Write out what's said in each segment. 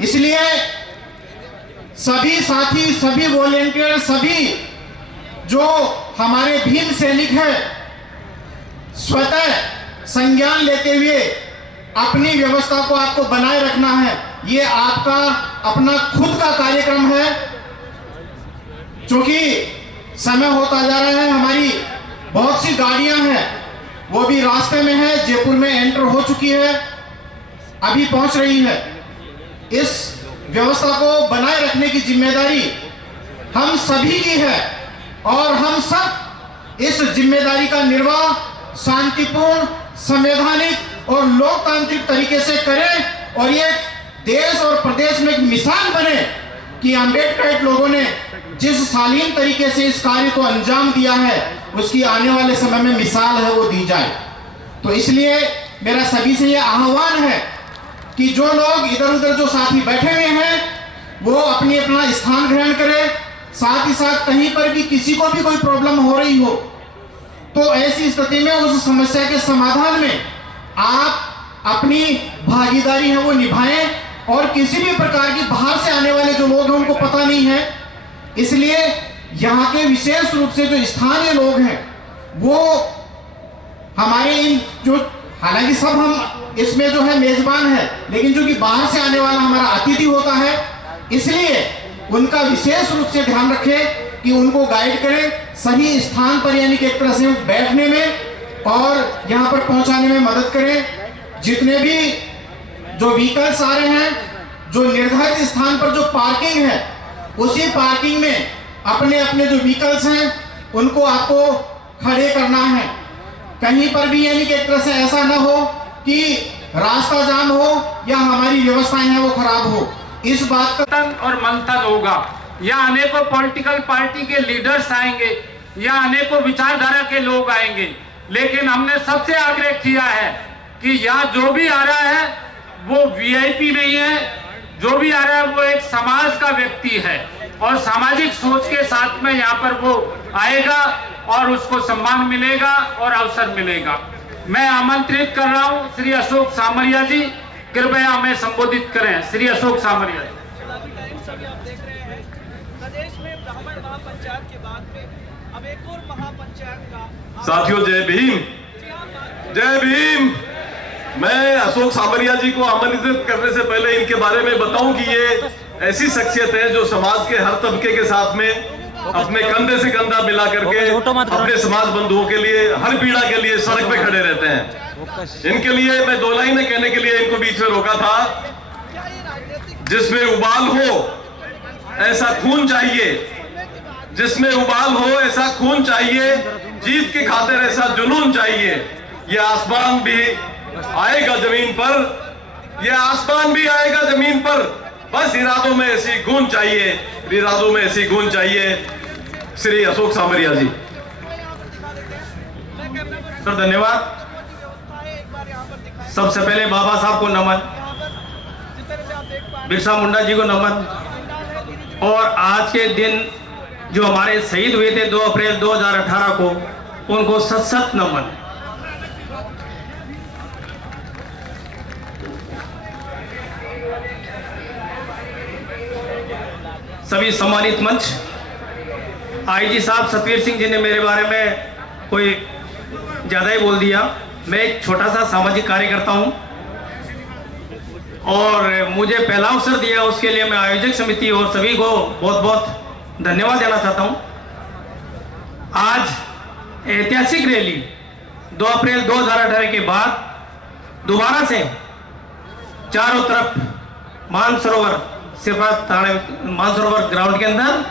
इसलिए सभी साथी, सभी वॉलेंटियर, सभी जो हमारे भीम सैनिक हैं, स्वतः संज्ञान लेते हुए अपनी व्यवस्था को आपको बनाए रखना है। ये आपका अपना खुद का कार्यक्रम है, क्योंकि समय होता जा रहा है। हमारी बहुत सी गाड़ियां हैं, वो भी रास्ते में है, जयपुर में एंटर हो चुकी है, अभी पहुंच रही है। इस व्यवस्था को बनाए रखने की जिम्मेदारी हम सभी की है और हम सब इस जिम्मेदारी का निर्वाह शांतिपूर्ण, संवैधानिक और लोकतांत्रिक तरीके से करें और ये देश और प्रदेश में एक मिसाल बने कि अम्बेडकर लोगों ने जिस शालीन तरीके से इस कार्य को अंजाम दिया है, उसकी आने वाले समय में मिसाल है वो दी जाए। तो इसलिए मेरा सभी से यह आह्वान है कि जो लोग इधर उधर जो साथी बैठे हुए हैं वो अपनी अपना स्थान ग्रहण करें। साथ ही साथ कहीं पर भी किसी को भी कोई प्रॉब्लम हो रही हो तो ऐसी स्थिति में उस समस्या के समाधान में आप अपनी भागीदारी है वो निभाएं और किसी भी प्रकार की बाहर से आने वाले जो लोग हैं उनको पता नहीं है, इसलिए यहाँ के विशेष रूप से जो स्थानीय लोग हैं वो हमारे इन जो, हालांकि सब हम इसमें जो है मेजबान है, लेकिन जो कि बाहर से आने वाला हमारा अतिथि होता है, इसलिए उनका विशेष रूप से ध्यान रखें कि उनको गाइड करें सही स्थान पर, यानी कि एक तरह से बैठने में और यहाँ पर पहुंचाने में मदद करें। जितने भी जो व्हीकल्स आ रहे हैं, जो निर्धारित स्थान पर जो पार्किंग है, उसी पार्किंग में अपने अपने जो व्हीकल्स हैं उनको आपको खड़े करना है। कहीं पर भी यानी कि एक तरह से ऐसा ना हो कि रास्ता जाम हो या हमारी व्यवस्थाएं हैं वो खराब हो। इस बात का और मंथन होगा। यहाँ अनेकों पॉलिटिकल पार्टी के लीडर्स आएंगे, यहाँ अनेकों विचारधारा के लोग आएंगे, लेकिन हमने सबसे आग्रह किया है कि यहाँ जो भी आ रहा है वो वीआईपी नहीं है, जो भी आ रहा है वो एक समाज का व्यक्ति है और सामाजिक सोच के साथ में यहाँ पर वो आएगा और उसको सम्मान मिलेगा और अवसर मिलेगा। मैं आमंत्रित कर रहा हूँ श्री अशोक सामरिया जी, कृपया हमें संबोधित करें। श्री अशोक सामरिया जी। प्रदेश में ब्राह्मण महापंचायत के बाद में अब एक और महापंचायत का। साथियों जय भीम, जय भीम। मैं अशोक सामरिया जी को आमंत्रित करने से पहले इनके बारे में बताऊं कि ये ऐसी शख्सियत है जो समाज के हर तबके के साथ में अपने कंधे से कंधा मिला करके अपने समाज बंधुओं के लिए, हर पीड़ा के लिए सड़क पे खड़े रहते हैं। इनके लिए मैं दो लाइनें कहने के लिए इनको बीच में रोका था। जिसमें उबाल हो ऐसा खून चाहिए, जिसमें उबाल हो ऐसा खून चाहिए, जीत की खातिर ऐसा जुनून चाहिए। ये आसमान भी आएगा जमीन पर, ये आसमान भी आएगा जमीन पर, बस इरादों में ऐसी गूंज चाहिए, इरादों में ऐसी गूंज चाहिए। श्री अशोक सामरिया जी। सर धन्यवाद। सबसे पहले बाबा साहब को नमन, बिरसा मुंडा जी को नमन, और आज के दिन जो हमारे शहीद हुए थे 2 अप्रैल 2018 को, उनको सत सत नमन। सभी सम्मानित मंच, आईजी साहब सतवीर सिंह जी ने मेरे बारे में कोई ज्यादा ही बोल दिया। मैं एक छोटा सा सामाजिक कार्यकर्ता हूं और मुझे पहला अवसर दिया, उसके लिए मैं आयोजक समिति और सभी को बहुत बहुत धन्यवाद देना चाहता हूं। आज ऐतिहासिक रैली 2 अप्रैल 2018 के बाद दोबारा से चारों तरफ मानसरोवर मानसरोवर ग्राउंड के अंदर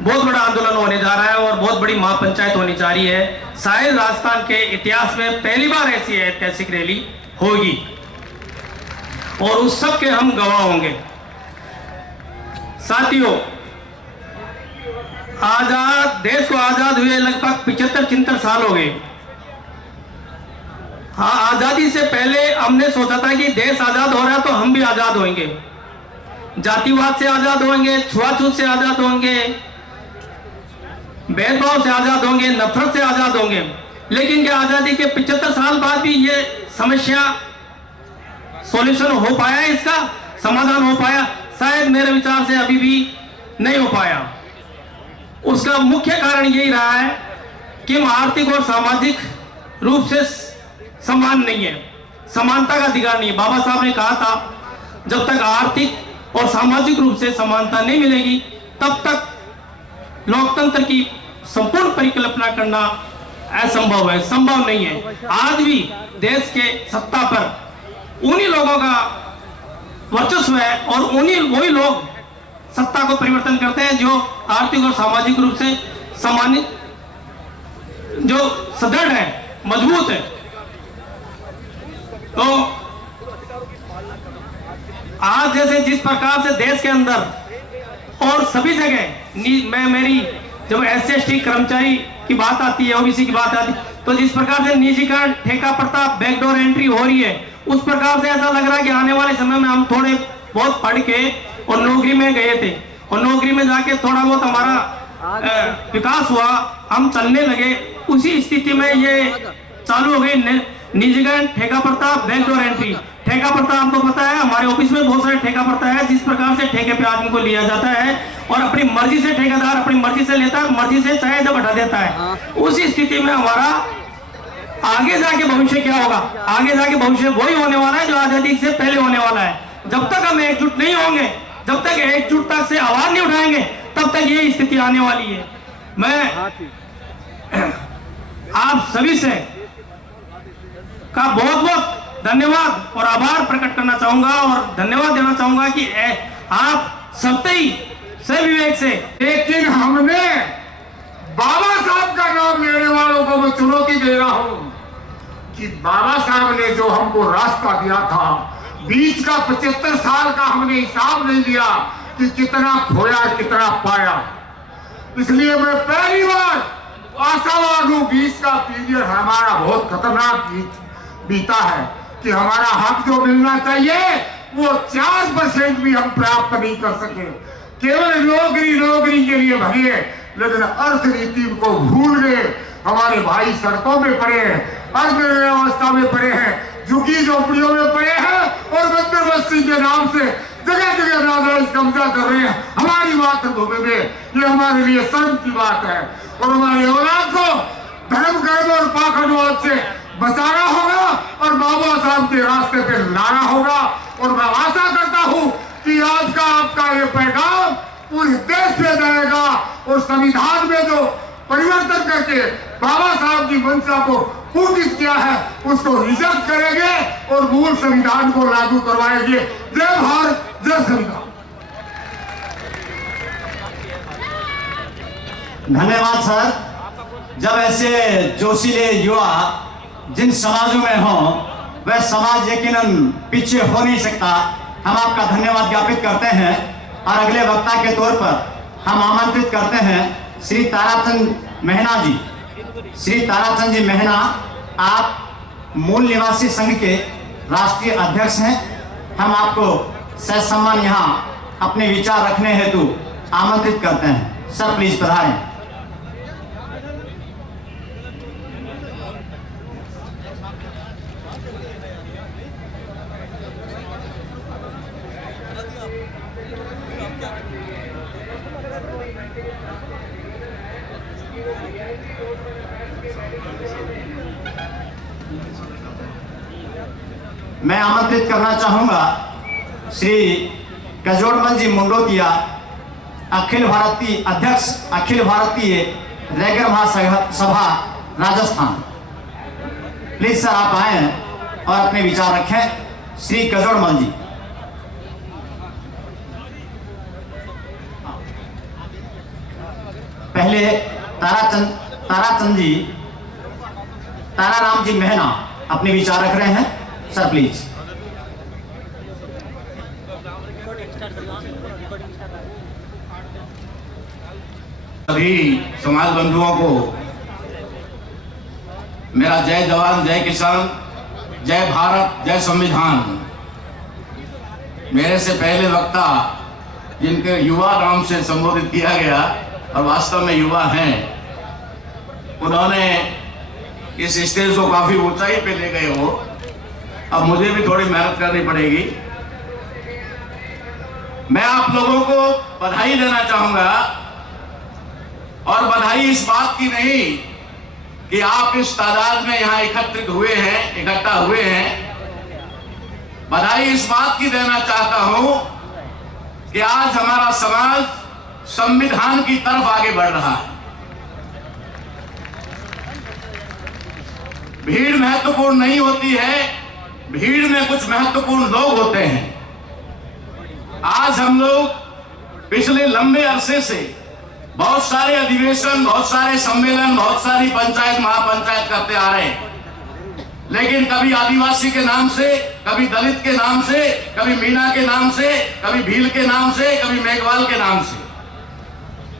बहुत बड़ा आंदोलन होने जा रहा है और बहुत बड़ी महापंचायत होनी जा रही है। शायद राजस्थान के इतिहास में पहली बार ऐसी ऐतिहासिक रैली होगी और उस सब के हम गवाह होंगे। साथियों, आजाद देश को आजाद हुए लगभग 75-76 साल हो गए। हाँ, आजादी से पहले हमने सोचा था कि देश आजाद हो रहा है तो हम भी आजाद होंगे, जातिवाद से आजाद होंगे, छुआछूत से आजाद होंगे, भेदभाव से आजाद होंगे, नफरत से आजाद होंगे। लेकिन क्या आजादी के 75 साल बाद भी ये समस्या सॉल्यूशन हो पाया है? इसका समाधान हो पाया, शायद मेरे विचार से अभी भी नहीं हो पाया। उसका मुख्य कारण यही रहा है कि हम आर्थिक और सामाजिक रूप से समान नहीं है, समानता का अधिकार नहीं है। बाबा साहब ने कहा था जब तक आर्थिक और सामाजिक रूप से समानता नहीं मिलेगी तब तक लोकतंत्र की संपूर्ण परिकल्पना करना असंभव है, संभव नहीं है। आज भी देश के सत्ता पर उन्हीं लोगों का वर्चस्व है और वही लोग सत्ता को परिवर्तन करते हैं जो आर्थिक और सामाजिक रूप से सम्मानित, जो सदृढ़ है, मजबूत है। तो आज जैसे जिस प्रकार से देश के अंदर और सभी जगह मेरी जब SC/ST कर्मचारी की बात आती है, OBC की बात आती है, तो जिस प्रकार से निजीकरण, ठेका प्रथा, बैकडोर एंट्री हो रही है, उस प्रकार से ऐसा लग रहा है कि आने वाले समय में हम थोड़े बहुत पढ़ के और नौकरी में गए थे और नौकरी में जाके थोड़ा बहुत हमारा विकास हुआ, हम चलने लगे, उसी स्थिति में ये चालू हो गई निजीकरण, ठेका प्रथा, बैकडोर एंट्री। ठेका प्रथा आपको पता है, हमारे ऑफिस में बहुत सारे ठेका प्रथा है, जिस प्रकार से ठेके पे आदमी को लिया जाता है और अपनी मर्जी से ठेकेदार अपनी मर्जी से लेता है, मर्जी से चाहे जब हटा देता है। उसी स्थिति में हमारा आगे जाके भविष्य क्या होगा? आगे जाके भविष्य वही होने वाला है जो आजादी से पहले होने वाला है। जब तक हम एकजुट नहीं होंगे, जब तक एकजुटता से आवाज नहीं उठाएंगे, तब तक ये स्थिति आने वाली है। मैं आप सभी से का बहुत बहुत धन्यवाद और आभार प्रकट करना चाहूंगा और धन्यवाद देना चाहूंगा कि आप सही विवेक से। लेकिन हमने बाबा साहब का नाम लेने वालों को मैं चुनौती दे रहा हूं कि बाबा साहब ने जो हमको रास्ता दिया था, बीच का 75 साल का हमने हिसाब नहीं लिया कि कितना खोया कितना पाया। इसलिए मैं पहली बार आशावाद हूं, बीच का पीरियड हमारा बहुत खतरनाक बीता है कि हमारा हक जो मिलना चाहिए वो 4% भी हम प्राप्त नहीं कर सके। केवल नौकरी के लिए भागे, लेकिन अर्थनीति को भूल गए। हमारे भाई सड़कों में पड़े हैं, अर्थव्यवस्था में पड़े हैं, झुग्गी झोपड़ियों में पड़े हैं और बंदर बस्ती के नाम से जगह जगह नाजायज कब्जा कर रहे हैं हमारी मातृभूमि में। ये हमारे लिए शर्म की बात है और हमारे औलाद को धर्म कर्म और पाखंडवाद से बचाना होगा और बाबा साहब के रास्ते पे लाना होगा। और मैं आशा करता हूं कि आज का आपका ये पैगाम पूरे देश में जाएगा और संविधान में जो परिवर्तन करके बाबा साहब की मंशा को कुंठित किया है उसको रिजेक्ट करेंगे और मूल संविधान को लागू करवाएंगे। जय भारत, जय संविधान। धन्यवाद सर। जब ऐसे जोशीले युवा जिन समाजों में हो वह समाज यकीनन पीछे हो नहीं सकता। हम आपका धन्यवाद ज्ञापित करते हैं और अगले वक्ता के तौर पर हम आमंत्रित करते हैं श्री ताराचंद महना जी। श्री ताराचंद जी महना, आप मूल निवासी संघ के राष्ट्रीय अध्यक्ष हैं। हम आपको ससम्मान यहाँ अपने विचार रखने हेतु आमंत्रित करते हैं। सर प्लीज पधारें। मैं आमंत्रित करना चाहूंगा श्री गजोड़मल जी मुंडोतिया, अखिल भारतीय अध्यक्ष, अखिल भारतीय रैगर महासभा राजस्थान। प्लीज सर आप आए और अपने विचार रखें। श्री गजोड़मल जी। पहले ताराचंद जी, ताराराम जी महना अपने विचार रख रहे हैं। Sir please. सभी समाज बंधुओं को मेरा जय जवान, जय किसान, जय भारत, जय संविधान। मेरे से पहले वक्ता जिनके युवा नाम से संबोधित किया गया और वास्तव में युवा हैं, उन्होंने इस स्टेज को काफी ऊंचाई पे ले गए हो। अब मुझे भी थोड़ी मेहनत करनी पड़ेगी। मैं आप लोगों को बधाई देना चाहूंगा, और बधाई इस बात की नहीं कि आप इस तादाद में यहां इकट्ठा हुए हैं। बधाई इस बात की देना चाहता हूं कि आज हमारा समाज संविधान की तरफ आगे बढ़ रहा है। भीड़ महत्वपूर्ण नहीं होती है, भीड़ में कुछ महत्वपूर्ण लोग होते हैं। आज हम लोग पिछले लंबे अरसे से बहुत सारे अधिवेशन, बहुत सारे सम्मेलन, बहुत सारी पंचायत महापंचायत करते आ रहे हैं, लेकिन कभी आदिवासी के नाम से, कभी दलित के नाम से, कभी मीना के नाम से, कभी भील के नाम से, कभी मेघवाल के नाम से।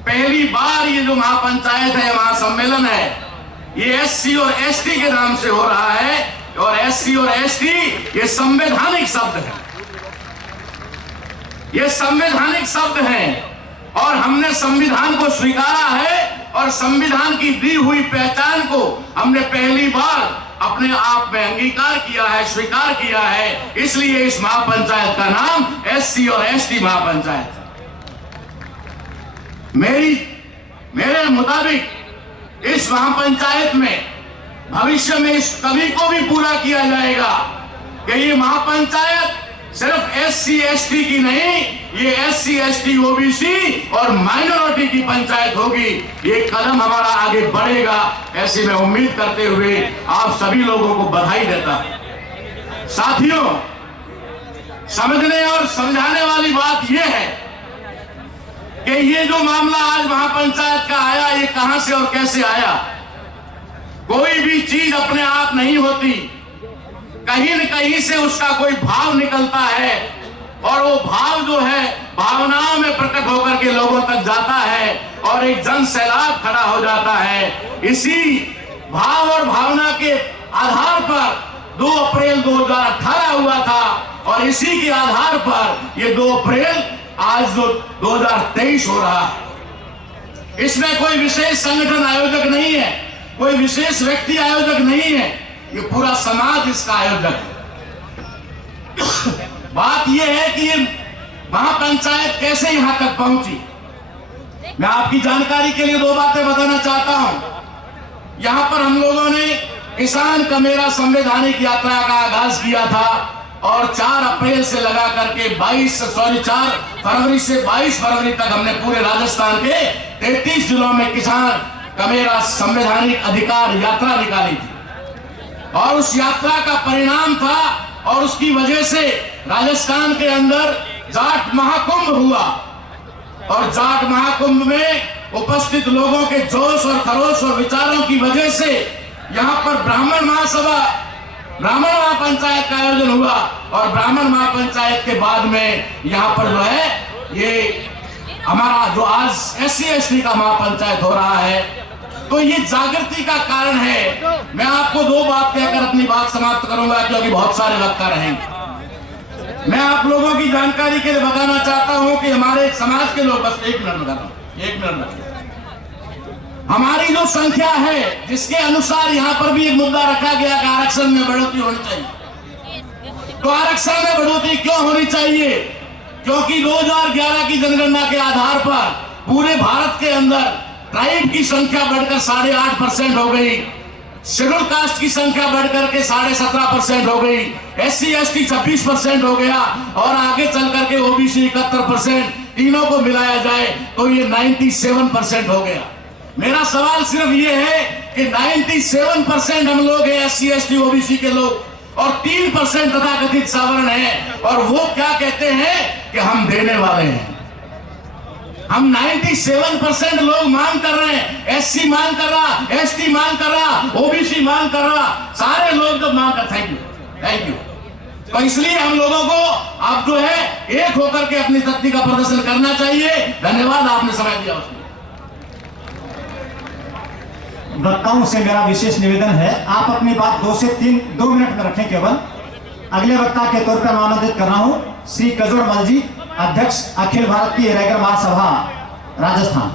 पहली बार ये जो महापंचायत है, महासम्मेलन है, ये एससी और एसटी के नाम से हो रहा है, और एससी और एसटी ये संवैधानिक शब्द है, ये संवैधानिक शब्द है, और हमने संविधान को स्वीकारा है, और संविधान की दी हुई पहचान को हमने पहली बार अपने आप में अंगीकार किया है, स्वीकार किया है। इसलिए इस महापंचायत का नाम एससी और एसटी महापंचायत है। मेरे मुताबिक इस महापंचायत में भविष्य में इस कमी को भी पूरा किया जाएगा कि ये महापंचायत सिर्फ एससी एसटी की नहीं, ये एससी एसटी ओबीसी और माइनॉरिटी की पंचायत होगी। ये कदम हमारा आगे बढ़ेगा, ऐसी मैं उम्मीद करते हुए आप सभी लोगों को बधाई देता हूं। साथियों, समझने और समझाने वाली बात यह है कि ये जो मामला आज महापंचायत का आया, ये कहां से और कैसे आया। कोई भी चीज अपने आप नहीं होती, कहीं न कहीं से उसका कोई भाव निकलता है, और वो भाव जो है भावनाओं में प्रकट होकर के लोगों तक जाता है, और एक जन सैलाब खड़ा हो जाता है। इसी भाव और भावना के आधार पर 2 अप्रैल 2018 हुआ था, और इसी के आधार पर ये 2 अप्रैल आज जो 2023 हो रहा है। इसमें कोई विशेष संगठन आयोजक नहीं है, कोई विशेष व्यक्ति आयोजक नहीं है, ये पूरा समाज इसका आयोजक है। बात यह है कि ये महापंचायत कैसे यहां तक पहुंची। मैं आपकी जानकारी के लिए 2 बातें बताना चाहता हूं। यहां पर हम लोगों ने किसान का मेरा संवैधानिक यात्रा का आगाज किया था, और 4 अप्रैल से लगा करके 4 फरवरी से 22 फरवरी तक हमने पूरे राजस्थान के 33 जिलों में किसान का मेरा संवैधानिक अधिकार यात्रा निकाली थी, और उस यात्रा का परिणाम था, और उसकी वजह से राजस्थान के अंदर जाट महाकुंभ हुआ, और जाट महाकुंभ में उपस्थित लोगों के जोश और खरोश और विचारों की वजह से यहां पर ब्राह्मण महापंचायत का आयोजन हुआ, और ब्राह्मण महापंचायत के बाद में यहां पर जो है ये हमारा जो आज एससी एसटी का महापंचायत हो रहा है। तो ये जागृति का कारण है। मैं आपको 2 बात कहकर अपनी बात समाप्त करूंगा, क्योंकि बहुत सारे वक्ता रहेंगे। मैं आप लोगों की जानकारी के लिए बताना चाहता हूं कि हमारे समाज के लोग, बस 1 मिनट बता रहा हूं, 1 मिनट, हमारी जो संख्या है जिसके अनुसार यहां पर भी एक मुद्दा रखा गया कि आरक्षण में बढ़ोतरी होनी चाहिए। तो आरक्षण में बढ़ोतरी क्यों होनी चाहिए? क्योंकि 2011 की जनगणना के आधार पर पूरे भारत के अंदर ट्राइब की संख्या बढ़कर 8.5% हो गई, शेड्यूल कास्ट की संख्या बढ़कर के 17.5% हो गई, एससी एसटी 26% हो गया, और आगे चल करके ओबीसी 71%, तीनों को मिलाया जाए तो ये 97% हो गया। मेरा सवाल सिर्फ ये है कि 97% हम लोग हैं एससी एसटी ओबीसी के लोग, और 3% तथाकथित सवर्ण है, और वो क्या कहते हैं कि हम देने वाले हैं। हम 97% लोग मांग कर रहे हैं, एससी मांग कर रहा, एसटी मांग कर रहा, ओबीसी मांग कर रहा, सारे लोग जब मांग कर, थैंक यू। तो इसलिए हम लोगों को अब जो है एक होकर के अपनी शक्ति का प्रदर्शन करना चाहिए। धन्यवाद, आपने समय दिया। उसमें वक्ताओं से मेरा विशेष निवेदन है, आप अपनी बात 2 मिनट में रखें केवल। अगले वक्ता के तौर पर आमंत्रित कर रहा हूं श्री कजोड़ मल जी, अध्यक्ष अखिल भारतीय रैगर महासभा राजस्थान।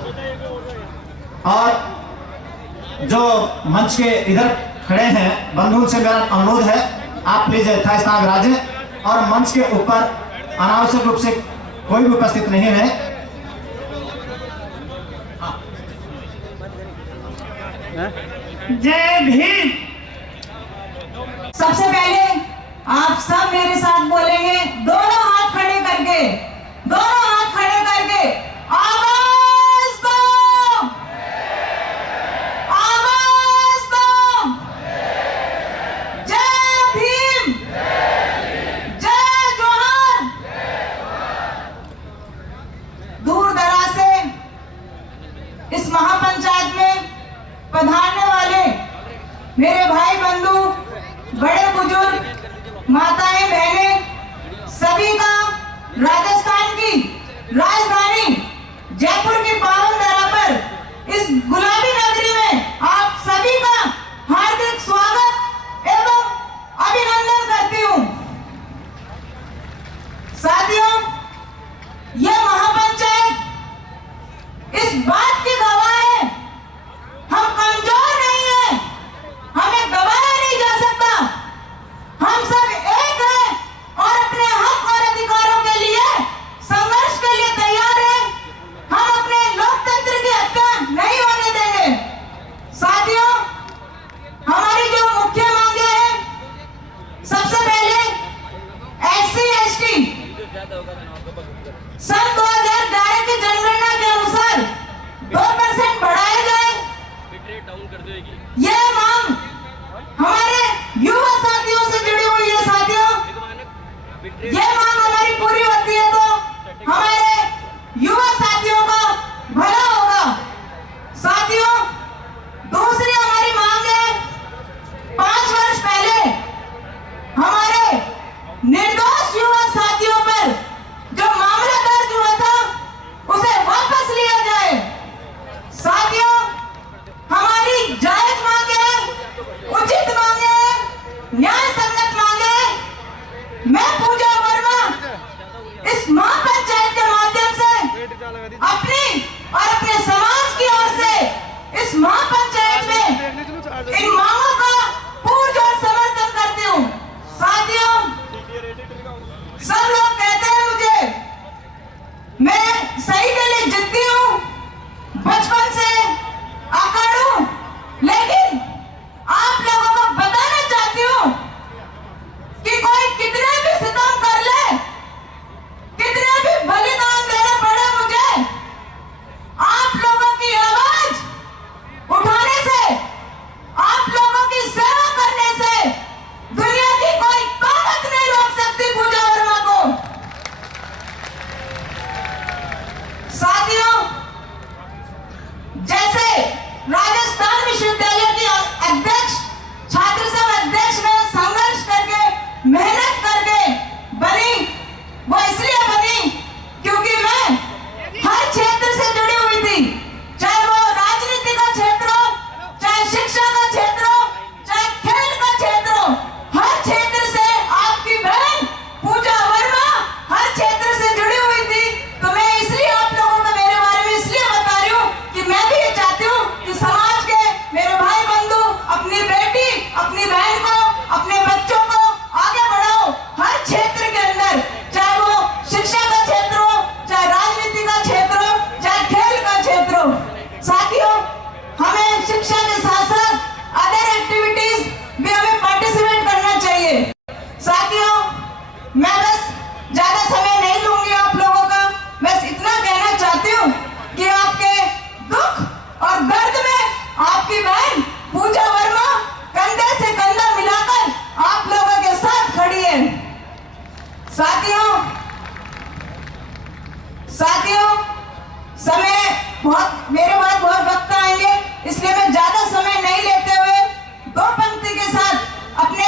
और जो मंच के इधर खड़े हैं बंधुओं से मेरा अनुरोध है, आप प्लीज यथास्थान विराजें, और मंच के ऊपर अनावश्यक रूप से कोई भी उपस्थित नहीं है। जय भीम। सबसे पहले आप सब मेरे साथ बोलेंगे, दोनों हाथ खड़े करके, दोनों हाथ खड़े करके, आवाज दो, आवाज दो, जय भीम, जय जोहार। दूर दराज से इस महापंचायत में पधारने वाले मेरे भाई बंधु, बड़े बुजुर्ग, माताएं, बहनें, सभी का राजस्थान की राजधानी जयपुर की पावन धरा पर इस गुलाबी नगरी में आप सभी का हार्दिक स्वागत एवं अभिनंदन करती हूं। साथियों, यह महापंचायत इस बात की गवाह है, हम कमजोर नहीं हैं, हमें दबाया नहीं जा सकता, हम सब एक हैं और अपने हक और अधिकारों के लिए संघर्ष के लिए तैयार हैं। हम अपने लोकतंत्र की हत्या नहीं होने देंगे। साथियों, हमारी जो मुख्य मांगे हैं, सबसे पहले SC ST सन 2011 की जनगणना के अनुसार 2% बढ़ाए जाए। यह मांग हमारे युवा साथियों से जुड़ी हुई है। साथियों, यह मांग हमारी पूरी होती है तो हमारे युवा साथियों का भला होगा। साथियों, दूसरी हमारी मांग है, 5 वर्ष पहले हमारे निर्दोष युवा साथियों पर जो मामला दर्ज हुआ था, उसे वापस लिया जाए। साथियों, हमारी जायज मांगे हैं, उचित मांगे हैं, न्याय संगत मांगे हैं। मैं पूजा वर्मा इस महापंचायत के माध्यम से अपनी और अपने समाज की ओर से इस महापंचायत में इन मांगों का पुरजोर समर्थन करती हूँ। साथियों, सब लोग कहते हैं मुझे, मैं सही के लिए जिद्दी हूँ, बचपन से अकड़ हूँ, लेकिन आप लोगों को बताना चाहती हूँ कि कोई कितने भी सितम कर ले, कितने भी बलिदान देने पड़े मुझे, आप लोगों की आवाज उठाने से, आप लोगों की सेवा करने से दुनिया की कोई ताकत नहीं रोक सकती पूजा वर्मा को। साथियों, जैसे राजस्थान विश्वविद्यालय की अध्यक्ष, छात्र संघ अध्यक्ष ने संघर्ष करके, मेहनत करके बनी, वो इसलिए बनी क्योंकि मैं हर क्षेत्र से जुड़ी हुई थी, चाहे वो राजनीति का क्षेत्र हो, चाहे शिक्षा का क्षेत्र हो, चाहे खेल का क्षेत्र हो, हर क्षेत्र से आपकी बहन पूजा वर्मा हर क्षेत्र से जुड़ी हुई थी। तो मैं इसलिए आप लोगों को मेरे बारे में इसलिए बता रही हूँ कि मैं भी ये चाहती हूँ कि समाज के मेरे भाई बंधु अपनी बेटी, अपनी बहन को, अपने बच्चों को आगे बढ़ाओ हर क्षेत्र के अंदर, चाहे वो शिक्षा का क्षेत्र हो, चाहे राजनीति का क्षेत्र हो, चाहे खेल का क्षेत्र हो। साथियों, हमें शिक्षा के साथ साथ अदर एक्टिविटीज भी हमें पार्टिसिपेट करना चाहिए। साथियों, मैं बस ज्यादा समय नहीं लूंगी आप लोगों का, बस इतना कहना चाहती हूँ कि आपके दुख और दर्द में आपकी बहन पूजा वर्मा कंधे से कंधा मिलाकर आप लोगों के साथ खड़ी है। साथियों, समय बहुत, मेरे बाद बहुत वक्त आएंगे, इसलिए मैं ज्यादा समय नहीं लेते हुए 2 पंक्ति के साथ अपने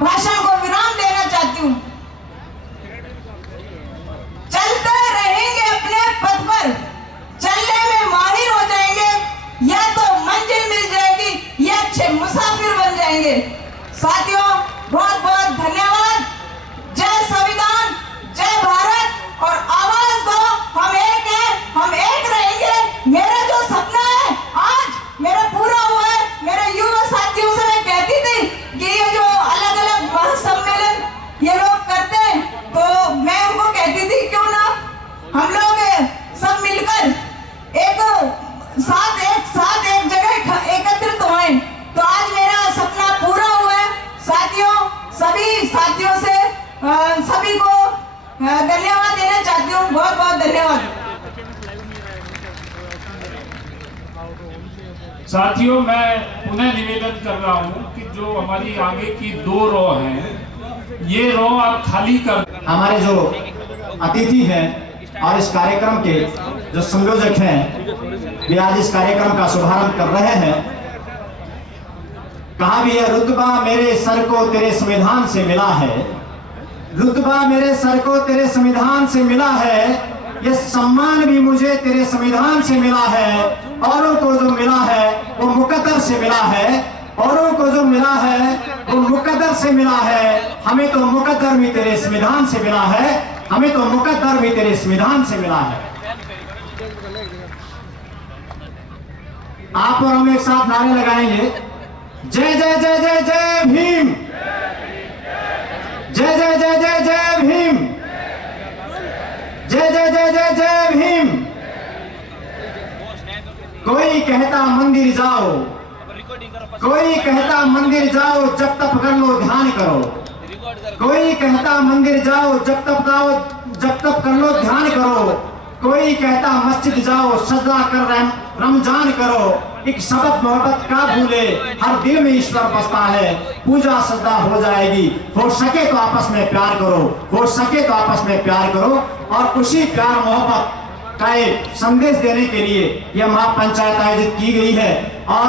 भाषण को विराम देना चाहती हूँ। चलते रहेंगे अपने पथ पर, चलने में माहिर हो जाएंगे, या तो मंजिल मिल जाएगी या अच्छे मुसाफिर बन जाएंगे। साथियों, बहुत बहुत धन्यवाद। जय संविधान, जय भारत और आवाज दो, हम एक हैं, हम एक रहेंगे। मेरा जो सपना है आज मेरा पूरा हुआ है। मेरे युवा साथियों से मैं कहती थी कि ये जो अलग अलग महासभा धन्यवाद देना चाहती हूँ। बहुत बहुत धन्यवाद। साथियों, मैं पुनः निवेदन कर रहा हूँ कि जो हमारी आगे की 2 रो हैं, ये रो आप खाली कर। हमारे जो अतिथि हैं और इस कार्यक्रम के जो संयोजक हैं, वे आज इस कार्यक्रम का शुभारंभ कर रहे हैं। कहा भी है, रुतबा मेरे सर को तेरे संविधान से मिला है, रुतबा मेरे सर को तेरे संविधान से मिला है, ये सम्मान भी मुझे तेरे संविधान से मिला है। औरों को जो मिला है वो मुकद्दर से मिला है, औरों को जो मिला है वो मुकद्दर से मिला है। हमें तो मुकद्दर भी तेरे संविधान से मिला है, हमें तो मुकद्दर भी तेरे संविधान से मिला है। आप और हम एक साथ नारे लगाएंगे, जय जय जय जय जय भीम, जय जय जय जय जय भीम, जय जय जय जय जय भीम। कोई कहता मंदिर जाओ, कोई कहता मंदिर जाओ, जब तप कर लो ध्यान करो, कोई कहता मंदिर जाओ, जब तप कर लो ध्यान करो, कोई कहता मस्जिद जाओ, सजदा कर रमजान करो। एक सबक मोहब्बत का भूले, हर दिल में ईश्वर बसता है, पूजा सजदा हो जाएगी। हो सके तो आपस में प्यार करो, हो सके तो आपस में प्यार करो। और उसी प्यार मोहब्बत का एक संदेश देने के लिए यह महापंचायत आयोजित की गई है। और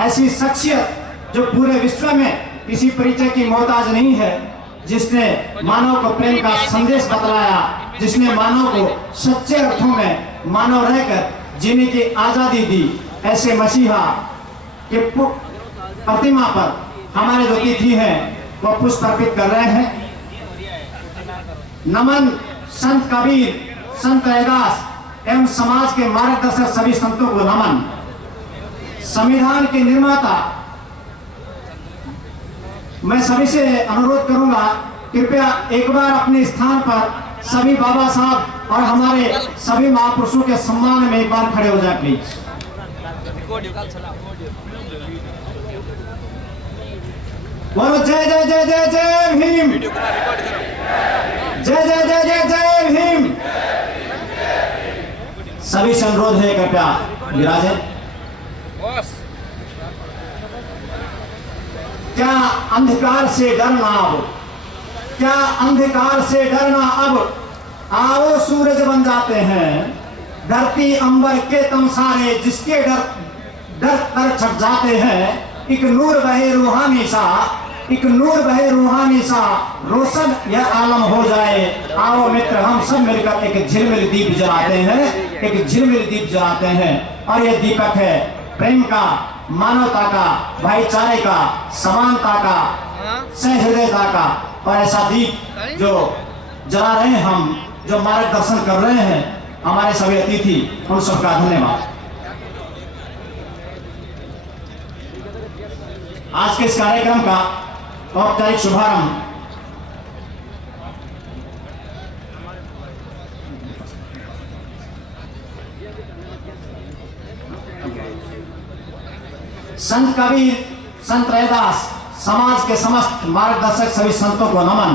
ऐसी शख्सियत जो पूरे विश्व में किसी परिचय की मोहताज नहीं है, जिसने मानव को प्रेम का संदेश बतलाया, जिसने मानव को सच्चे अर्थों में मानव रहकर जीने की आजादी दी, ऐसे मसीहा के प्रतिमा पर हमारे जो अतिथि हैं वो पुष्प अर्पित कर रहे हैं। नमन संत कबीर, संत रैदास एवं समाज के मार्गदर्शक सभी संतों को नमन। संविधान के निर्माता, मैं सभी से अनुरोध करूंगा, कृपया एक बार अपने स्थान पर सभी बाबा साहब और हमारे सभी महापुरुषों के सम्मान में एक बार खड़े हो जाए प्लीज। बोलो जय जय जय जय जय भीम, जय जय जय जय जय भीम। सभी से अनुरोध है, कृपया विराजे। क्या अंधकार से डरना अब, क्या अंधकार से डरना अब, आओ सूरज बन जाते हैं। धरती अंबर के तमसारे जिसके डर कर छट जाते हैं। एक नूर बहे रूहानी सा, एक नूर बहे रूहानी सा, रोशन यह आलम हो जाए। आओ मित्र, हम सब मिलकर एक झिलमिल दीप जलाते हैं, एक झिलमिल दीप जलाते हैं। और यह दीपक है प्रेम का, मानवता का, भाईचारे का, समानता का, सहृदयता का। और ऐसा दीप जो जला रहे हैं हम, जो मार्गदर्शन कर रहे हैं हमारे सभी अतिथि, उन सबका धन्यवाद। आज के इस कार्यक्रम का औपचारिक शुभारंभ संत कबीर, संत रैदास, समाज के समस्त मार्गदर्शक सभी संतों को नमन।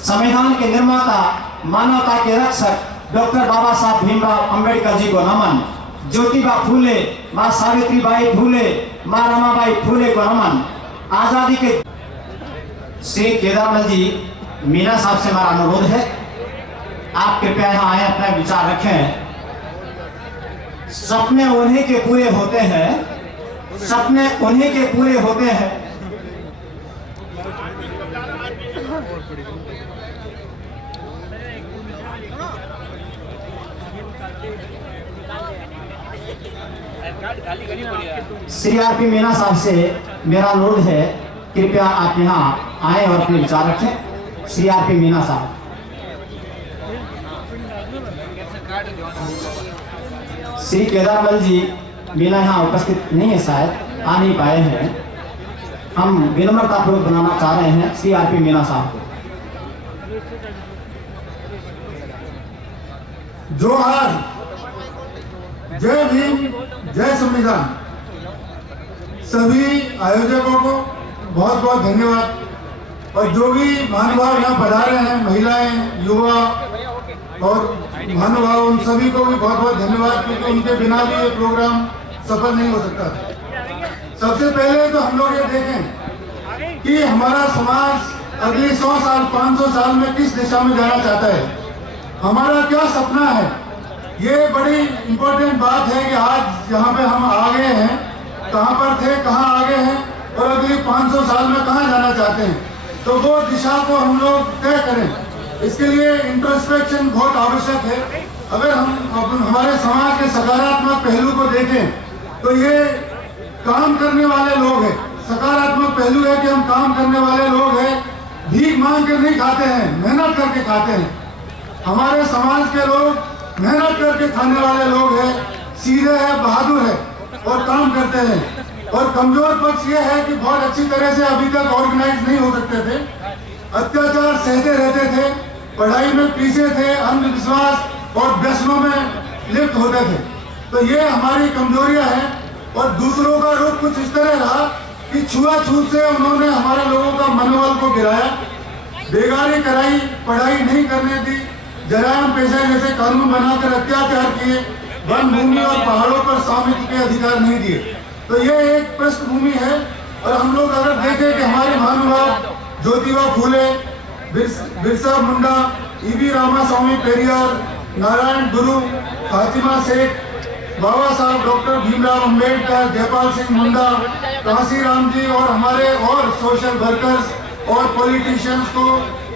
संविधान के निर्माता, मानवता के रक्षक डॉक्टर बाबा साहब भीमराव अंबेडकर जी को नमन। ज्योतिबा फूले, माँ सावित्रीबाई फूले, माँ रमाबाई फूले को नमन। आजादी के श्री केदारमल जी मीना साहब से हमारा अनुरोध है, आप कृपया यहाँ आए, अपना विचार रखें। सपने उन्हीं के पूरे होते हैं, सपने उन्हीं के पूरे होते हैं। श्री आरपी मीना साहब से मेरा अनुरोध है, कृपया आप यहाँ आए और अपने विचार रखें। श्री आरपी मीना साहब। श्री केदारमल जी मीना यहाँ उपस्थित नहीं है, शायद आ नहीं पाए हैं। हम विनम्रतापूर्वक बनाना चाह रहे हैं श्री आरपी मीना साहब को। जोहार, जय भीम, जय संविधान। सभी आयोजकों को बहुत बहुत धन्यवाद। और जो भी महानुभाव यहाँ पधारे हैं, महिलाएं, युवा, और महानुभाव उन सभी को भी बहुत बहुत धन्यवाद, क्योंकि उनके बिना भी ये प्रोग्राम सफल नहीं हो सकता। सबसे पहले तो हम लोग ये देखें कि हमारा समाज अगले 100 साल 500 साल में किस दिशा में जाना चाहता है, हमारा क्या सपना है। ये बड़ी इम्पोर्टेंट बात है कि आज यहाँ पे हम आ गए हैं, कहाँ पर थे कहाँ आ गए हैं और अगले 500 साल में कहाँ जाना चाहते हैं, तो वो दिशा को हम लोग तय करें। इसके लिए इंट्रोस्पेक्शन बहुत आवश्यक है। अगर हम हमारे समाज के सकारात्मक पहलू को देखें तो ये काम करने वाले लोग हैं। सकारात्मक पहलू है कि हम काम करने वाले लोग हैं, भीख मांग कर नहीं खाते हैं, मेहनत करके खाते हैं। हमारे समाज के लोग मेहनत करके खाने वाले लोग हैं, सीधे हैं, बहादुर है और काम करते हैं। और कमजोर पक्ष ये है कि बहुत अच्छी तरह से अभी तक ऑर्गेनाइज नहीं हो सकते थे, अत्याचार सहते रहते थे, पढ़ाई में पीछे थे, अंधविश्वास और व्यसनों में लिप्त होते थे। तो ये हमारी कमजोरियां हैं। और दूसरों का रुख कुछ इस तरह रहा कि छुआछूत से उन्होंने हमारे लोगों का मनोबल को गिराया, बेगारी कराई, पढ़ाई नहीं करने दी, जरायम पेशे जैसे कानून बनाकर अत्याचार किए, वन भूमि और पहाड़ों पर स्वामित्व के अधिकार नहीं दिए। तो ये एक पृष्ठभूमि है। और हम लोग अगर देखें कि हमारे महानुभाव ज्योतिबा फूले, बिरसा मुंडा, ईवी रामास्वामी पेरियार, नारायण गुरु, फातिमा शेख, बाबा साहब डॉक्टर भीमराव अंबेडकर, जयपाल सिंह मुंडा, कांसीराम जी और हमारे और सोशल वर्कर्स और पॉलिटिशियंस को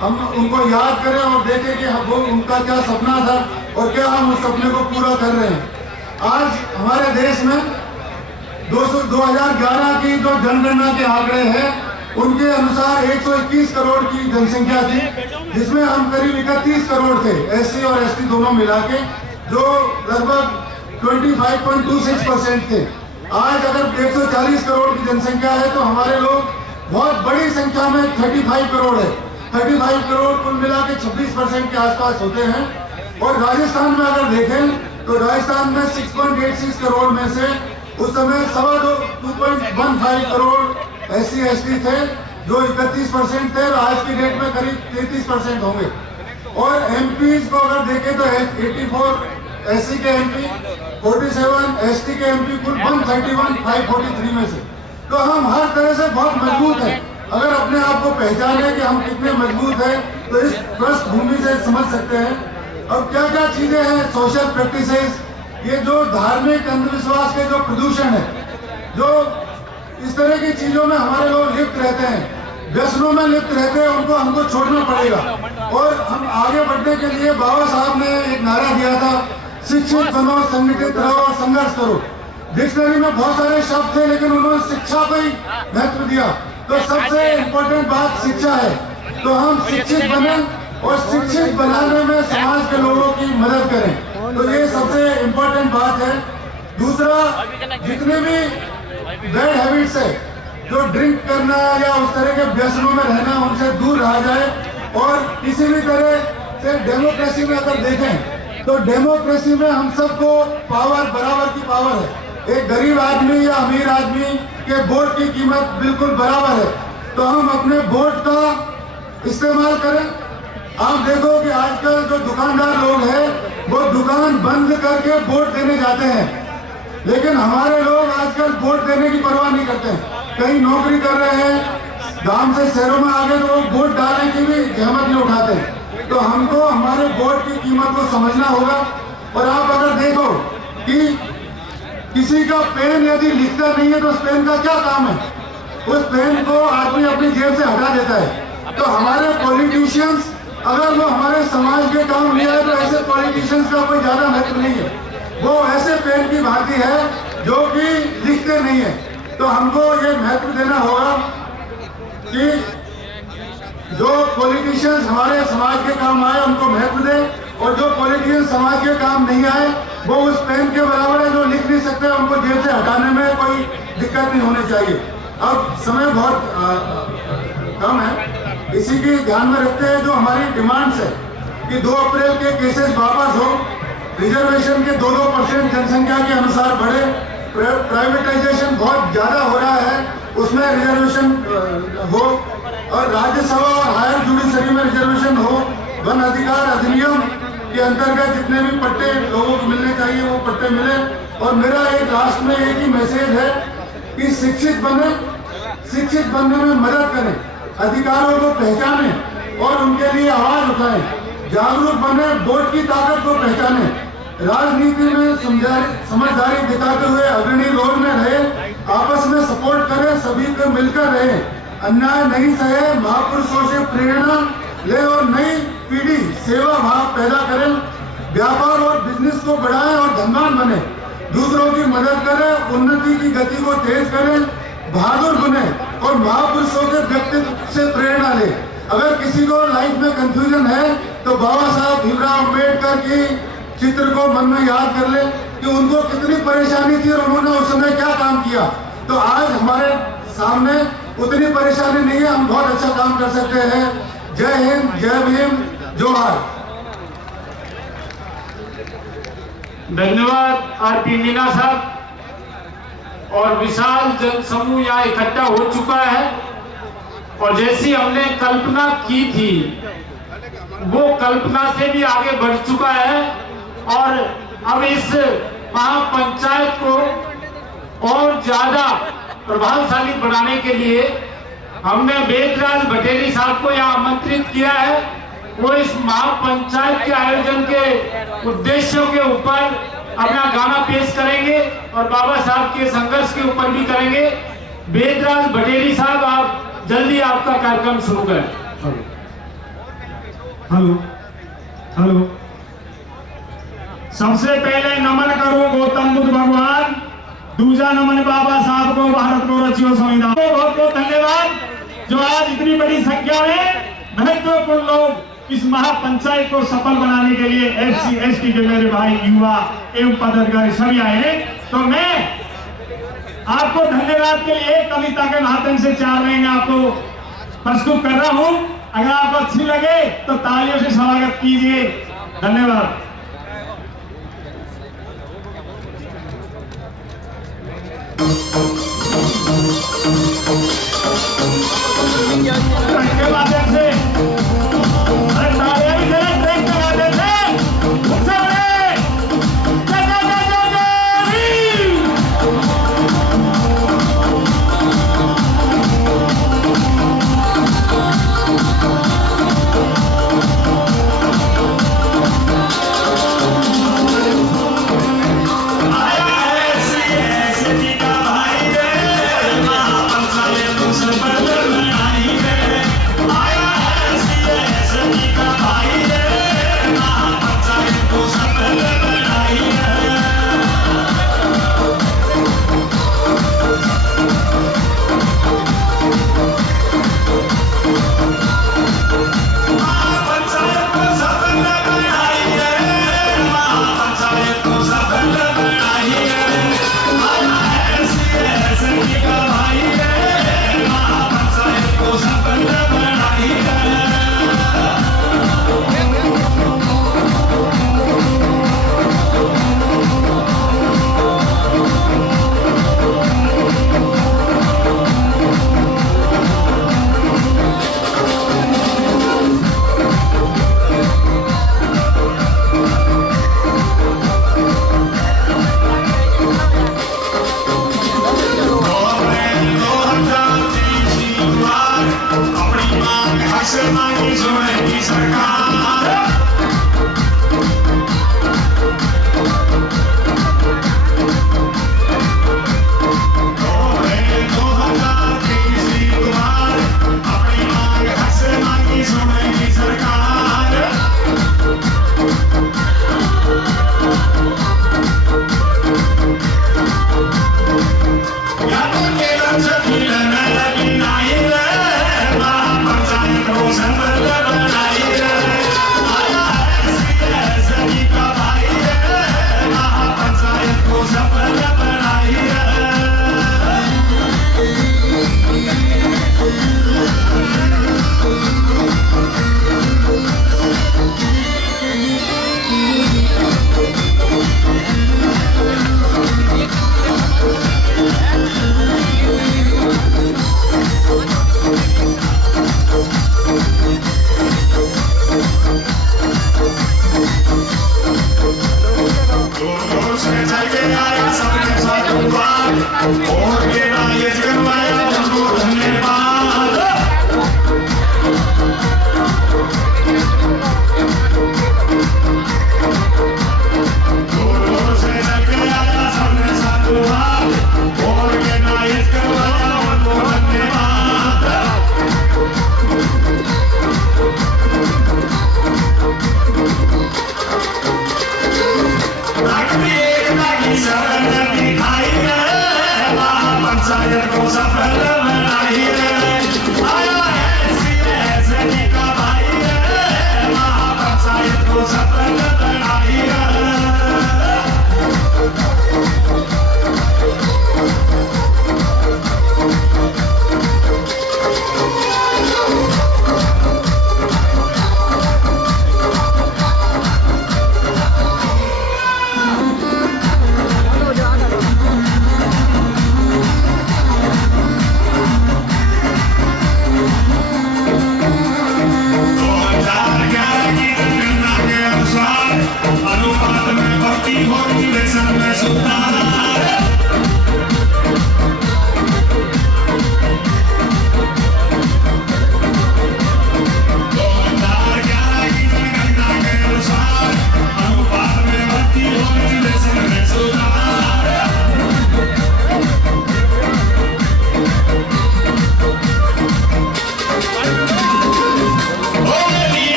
हम उनको याद करें और देखें कि वो उनका क्या सपना था और क्या हम उस सपने को पूरा कर रहे हैं। आज हमारे देश में 2011 की जो जनगणना के आंकड़े हैं उनके अनुसार 121 करोड़ की जनसंख्या थी, जिसमें हम करीब 31 करोड़ थे, एससी और एसटी दोनों मिला के, जो लगभग 25.26% थे। आज अगर 140 करोड़ की जनसंख्या है तो हमारे लोग बहुत बड़ी संख्या में 35 करोड़ है। 35 करोड़ कुल मिला के 26% के आसपास होते हैं। और राजस्थान में अगर देखें तो राजस्थान में 6.86 करोड़ में से उस समय 2.15 करोड़ एससी एसटी थे, जो 31% थे, और आज की डेट में करीब 33% होंगे। और एमपी को अगर देखें तो 84 एससी के एमपी, 47 एसटी के एमपी, कुल 131 543 में से। तो हम हर तरह से बहुत मजबूत हैं। अगर अपने आप को पहचाने कि हम कितने मजबूत हैं तो इस पृष्ठभूमि से समझ सकते हैं। अब क्या क्या चीजें हैं सोशल प्रैक्टिसेस, ये जो धार्मिक अंधविश्वास के जो प्रदूषण है, जो इस तरह की चीजों में हमारे लोग लिप्त रहते हैं, व्यसनों में लिप्त रहते हैं, उनको हमको छोड़ना पड़ेगा। और हम आगे बढ़ने के लिए बाबा साहब ने एक नारा दिया था, शिक्षित बनो, संगठित रहो और संघर्ष करो। डिक्शनरी में बहुत सारे शब्द थे, लेकिन उन्होंने शिक्षा को ही महत्व दिया। तो सबसे इम्पोर्टेंट बात शिक्षा है। तो हम शिक्षित बने और शिक्षित बनाने में समाज के लोगों की मदद करें, तो ये सबसे इम्पोर्टेंट बात है। दूसरा, जितने भी बैड हैबिट्स है, जो ड्रिंक करना या उस तरह के व्यसनों में रहना, उनसे दूर रहा जाए। और किसी भी तरह से डेमोक्रेसी में अगर देखें तो डेमोक्रेसी में हम सबको पावर, बराबर की पावर है। एक गरीब आदमी या अमीर आदमी के वोट की कीमत बिल्कुल बराबर है। तो हम अपने वोट का इस्तेमाल करें। आप देखो कि आजकल जो दुकानदार लोग हैं वो दुकान बंद करके वोट देने जाते हैं, लेकिन हमारे लोग आजकल वोट देने की परवाह नहीं करते हैं। कहीं नौकरी कर रहे हैं, गांव से शहरों में आ गए तो वो वोट डालने की भी जहमत नहीं उठाते हैं। तो हमको हमारे वोट की कीमत को समझना होगा। और आप अगर देखो कि किसी का पेन यदि लिखता नहीं है तो उस पेन का क्या काम है, उस पेन को आदमी अपनी जेब से हटा देता है। तो हमारे पॉलिटिशियंस, अगर वो हमारे समाज के काम लिया है तो ऐसे पॉलिटिशियंस का कोई ज्यादा महत्व नहीं है। वो ऐसे पेन की भांति है जो कि लिखते नहीं है। तो हमको ये महत्व देना होगा कि जो पॉलिटिशियंस हमारे समाज के काम आए उनको महत्व दें, और जो पॉलिटिशियन समाज के काम नहीं आए वो उस पेन के बराबर है जो लिख नहीं सकते, उनको जेब से हटाने में कोई दिक्कत नहीं होनी चाहिए। अब समय बहुत कम है, इसी की ध्यान में रखते हैं जो हमारी डिमांड्स है कि 2 अप्रैल के केसेस वापस हो, रिजर्वेशन के 2% जनसंख्या के अनुसार बढ़े, प्राइवेटाइजेशन बहुत ज्यादा हो रहा है उसमें रिजर्वेशन हो, और राज्यसभा और हायर जुडिशरी में रिजर्वेशन हो, वन अधिकार अधिनियम के अंतर्गत जितने भी पट्टे लोगों को मिलने चाहिए वो पट्टे मिले। और मेरा एक लास्ट में एक ही मैसेज है कि शिक्षित बनने में मदद करें, अधिकारों को पहचाने और उनके लिए आवाज उठाएं, जागरूक बने, वोट की ताकत को पहचाने, राजनीति में समझदारी दिखाते हुए अग्रणी रोल में रहे, आपस में सपोर्ट करें, सभी को मिलकर रहे, अन्याय नहीं सहे, महापुरुषों से प्रेरणा ले और नई पीढ़ी सेवा भाव पैदा करें, व्यापार और बिजनेस को बढ़ाएं और धनवान बने, दूसरों की मदद करें, उन्नति की गति को तेज करें, बहादुर बने और महापुरुषों के व्यक्तित्व से प्रेरणा ले। अगर किसी को लाइफ में कंफ्यूजन है तो बाबा साहब भीमराव अम्बेडकर की चित्र को मन में याद कर ले कि उनको कितनी परेशानी थी और उन्होंने उस समय क्या काम किया। तो आज हमारे सामने उतनी परेशानी नहीं है, हम बहुत अच्छा काम कर सकते हैं। जय हिंद, जय भीम, जोहार। धन्यवाद आरपी मीना साहब। और विशाल जनसमूह यहाँ इकट्ठा हो चुका है और जैसी हमने कल्पना की थी वो कल्पना से भी आगे बढ़ चुका है। और अब इस महापंचायत को और ज्यादा प्रभावशाली बनाने के लिए हमने वेदराज भटेली साहब को यहाँ आमंत्रित किया है। वो इस महापंचायत के आयोजन के उद्देश्यों के ऊपर अपना गाना पेश करेंगे और बाबा साहब के संघर्ष के ऊपर भी करेंगे। वेदराज भटेली साहब, आप जल्दी आपका कार्यक्रम शुरू करें। हेलो, सबसे पहले नमन करो गौतम बुद्ध भगवान, दूसरा नमन बाबा साहब को, भारत को रचियो संविधान। बहुत बहुत धन्यवाद जो आज इतनी बड़ी संख्या में महत्वपूर्ण लोग इस महापंचायत को सफल बनाने के लिए SC ST के मेरे भाई युवा एवं पदाधिकारी सभी आए हैं। तो मैं आपको धन्यवाद के लिए एक कविता के माध्यम से 4 लाइन आपको प्रस्तुत कर रहा हूं। अगर आपको अच्छी लगे तो तालियों से स्वागत कीजिए। धन्यवाद। के माध्यम से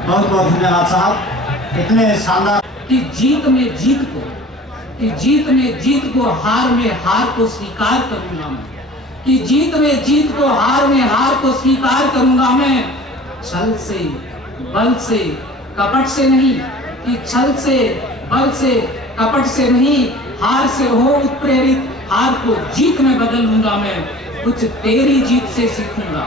बहुत बहुत धन्यवाद साहब, इतने शानदार। कि जीत में जीत को हार में हार को स्वीकार करूंगा मैं, कि जीत में जीत को हार में हार को स्वीकार करूंगा मैं। छल से बल से कपट से नहीं, कि छल से बल से कपट से नहीं, हार से हो उत्प्रेरित, हार को जीत में बदल लूंगा मैं। कुछ तेरी जीत से सीखूंगा,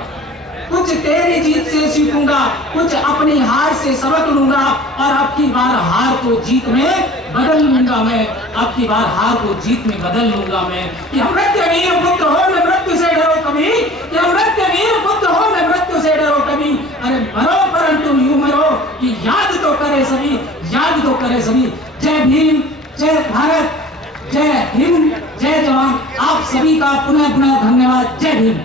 कुछ तेरी जीत से सीखूंगा, कुछ अपनी हार से सबक लूंगा, और अब की बार हार को जीत में बदल लूंगा मैं, अब की बार हार को जीत में बदल लूंगा मैं। कि अमृत्यवीर पुत्र हो मैं मृत्यु से डरो कभी, कि अमृत्यवीर पुत्र हो मैं मृत्यु से डरो कभी। अरे मरो परंतु यूं मरो कि याद तो करे सभी, याद तो करे सभी। जय भीम, जय भारत, जय हिंद, जय जवान। आप सभी का पुनः पुनः धन्यवाद। जय भीम।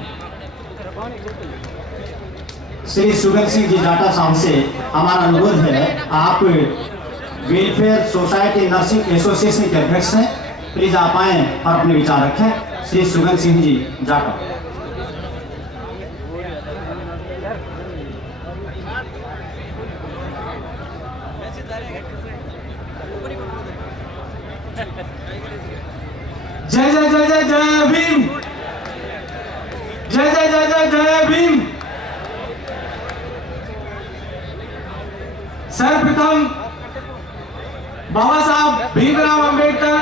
श्री सुगन सिंह जी जाटा साहब से हमारा अनुरोध है, आप वेलफेयर सोसाइटी नर्सिंग एसोसिएशन के अध्यक्ष हैं, प्लीज आप आए और अपने विचार रखें। श्री सुगन सिंह जी जाटा। जय जय जय जय जय भीम, जय जय जय जय जय भीम। सर्वप्रथम बाबा साहब भीमराव अंबेडकर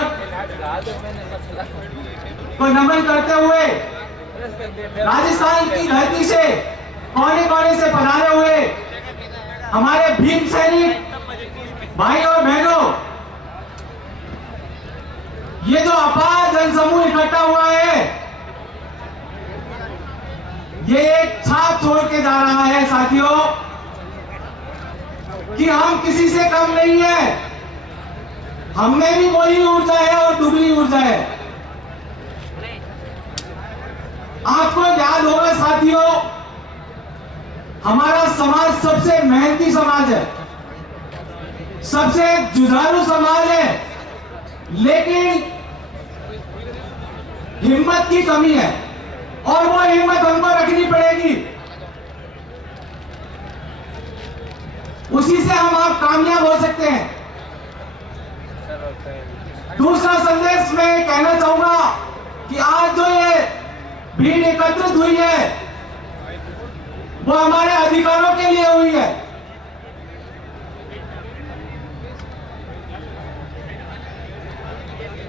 को नमन करते हुए राजस्थान की धरती से कोने कोने से पधारे हुए हमारे भीम सैनिक भाई और बहनों, ये जो अपार जनसमूह इकट्ठा हुआ है, ये एक छाप छोड़ के जा रहा है साथियों, कि हम किसी से कम नहीं है, हम में भी वही ऊर्जा है और दुगनी ऊर्जा है। आपको याद होगा साथियों, हमारा समाज सबसे मेहनती समाज है, सबसे जुझारू समाज है, लेकिन हिम्मत की कमी है, और वो हिम्मत हमको रखनी पड़ेगी। उसी से हम आप कामयाब हो सकते हैं। दूसरा संदेश मैं कहना चाहूंगा कि आज जो ये भीड़ एकत्रित हुई है, वो हमारे अधिकारों के लिए हुई है।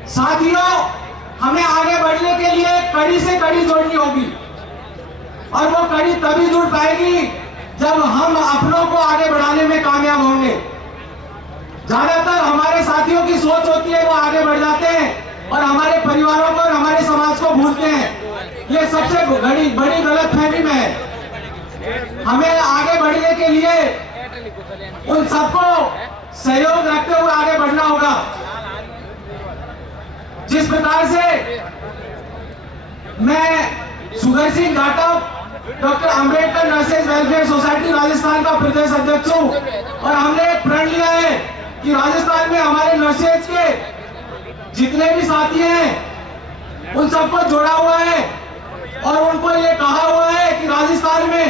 साथियों, हमें आगे बढ़ने के लिए कड़ी से कड़ी जोड़नी होगी, और वो कड़ी तभी जुड़ पाएगी जब हम अपनों को आगे बढ़ाने में कामयाब होंगे। ज्यादातर हमारे साथियों की सोच होती है, वो आगे बढ़ जाते हैं और हमारे परिवारों को और हमारे समाज को भूलते हैं। ये सबसे बड़ी गलतफहमी में है। हमें आगे बढ़ने के लिए उन सबको सहयोग रखते हुए आगे बढ़ना होगा। जिस प्रकार से मैं Sugan Singh Jatav doctor Ambedkar nurses welfare society Rajasthan का प्रदेश अध्यक्ष हूं, और हमने एक प्रण लिया है कि राजस्थान में हमारे नर्सेज के जितने भी साथी हैं उन सबको जोड़ा हुआ है, और उनको ये कहा हुआ है कि राजस्थान में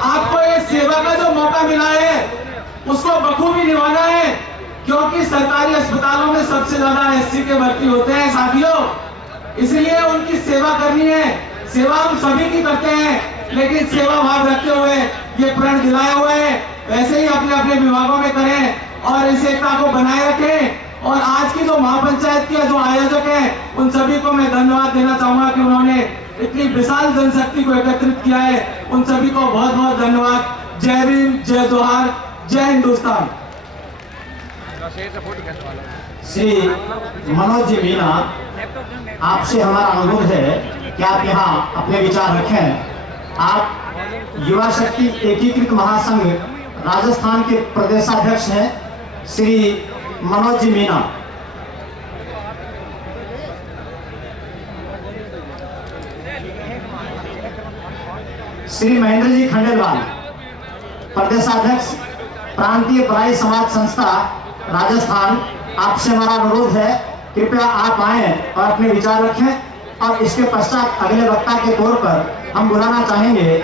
आपको ये सेवा का जो मौका मिला है उसको बखूबी निभाना है, क्योंकि सरकारी अस्पतालों में सबसे ज्यादा एससी के भर्ती होते हैं साथियों, इसलिए उनकी सेवा करनी है। सेवा हम सभी की करते हैं, लेकिन सेवा भाव रखते हुए ये प्रण दिलाया हुआ है, वैसे ही अपने अपने विभागों में करें और इस एकता को बनाए रखें। और आज की जो महापंचायत के जो आयोजक हैं, उन सभी को मैं धन्यवाद देना चाहूंगा कि उन्होंने इतनी विशाल जनशक्ति को एकत्रित किया है। उन सभी को बहुत बहुत धन्यवाद। जय भीम, जय जोहार, जय हिंदुस्तान। श्री मनोज जी मीना, आपसे हमारा अनुरोध है कि आप यहाँ अपने विचार रखें। आप युवा शक्ति एकीकृत महासंघ राजस्थान के प्रदेशाध्यक्ष हैं, श्री मनोज जी मीना। श्री महेंद्र जी खंडेलवाल, प्रदेशाध्यक्ष प्रांतीय पराई समाज संस्था राजस्थान, आपसे हमारा अनुरोध है कृपया आप आए और अपने विचार रखें। और इसके पश्चात अगले वक्ता के तौर पर हम बुलाना चाहेंगे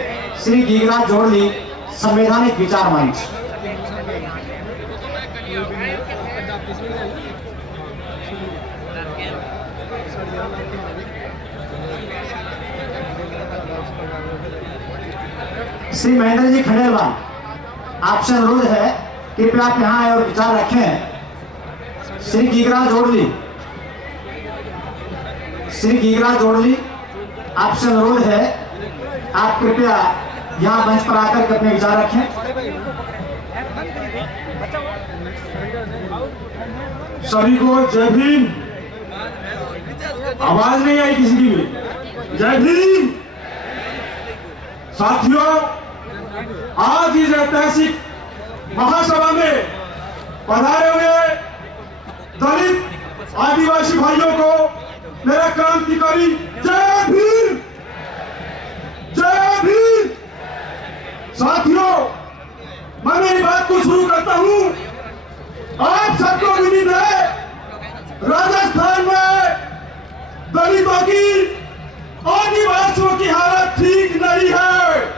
श्री गीगराज जोड़ली संवैधानिक विचार मंच। श्री महेंद्र जी खंडेलवाल, आपसे अनुरोध है कृपया आप यहाँ आए और विचार रखें। श्री गीगराज जोड़ली, श्री गीगराज जोड़ली, आपसे अनुरोध है आप कृपया यहाँ मंच पर आकर के अपने विचार रखें। सभी को जय भीम। आवाज नहीं आई किसी की भी। जय भीम। साथियों, आज इस ऐतिहासिक महासभा में पधारे हुए दलित आदिवासी भाइयों को मेरा क्रांतिकारी जय भीम, जय भीम। साथियों, मैं मेरी बात को शुरू करता हूं। आप सबको विदित है, राजस्थान में दलितों की, आदिवासियों की हालत ठीक नहीं है।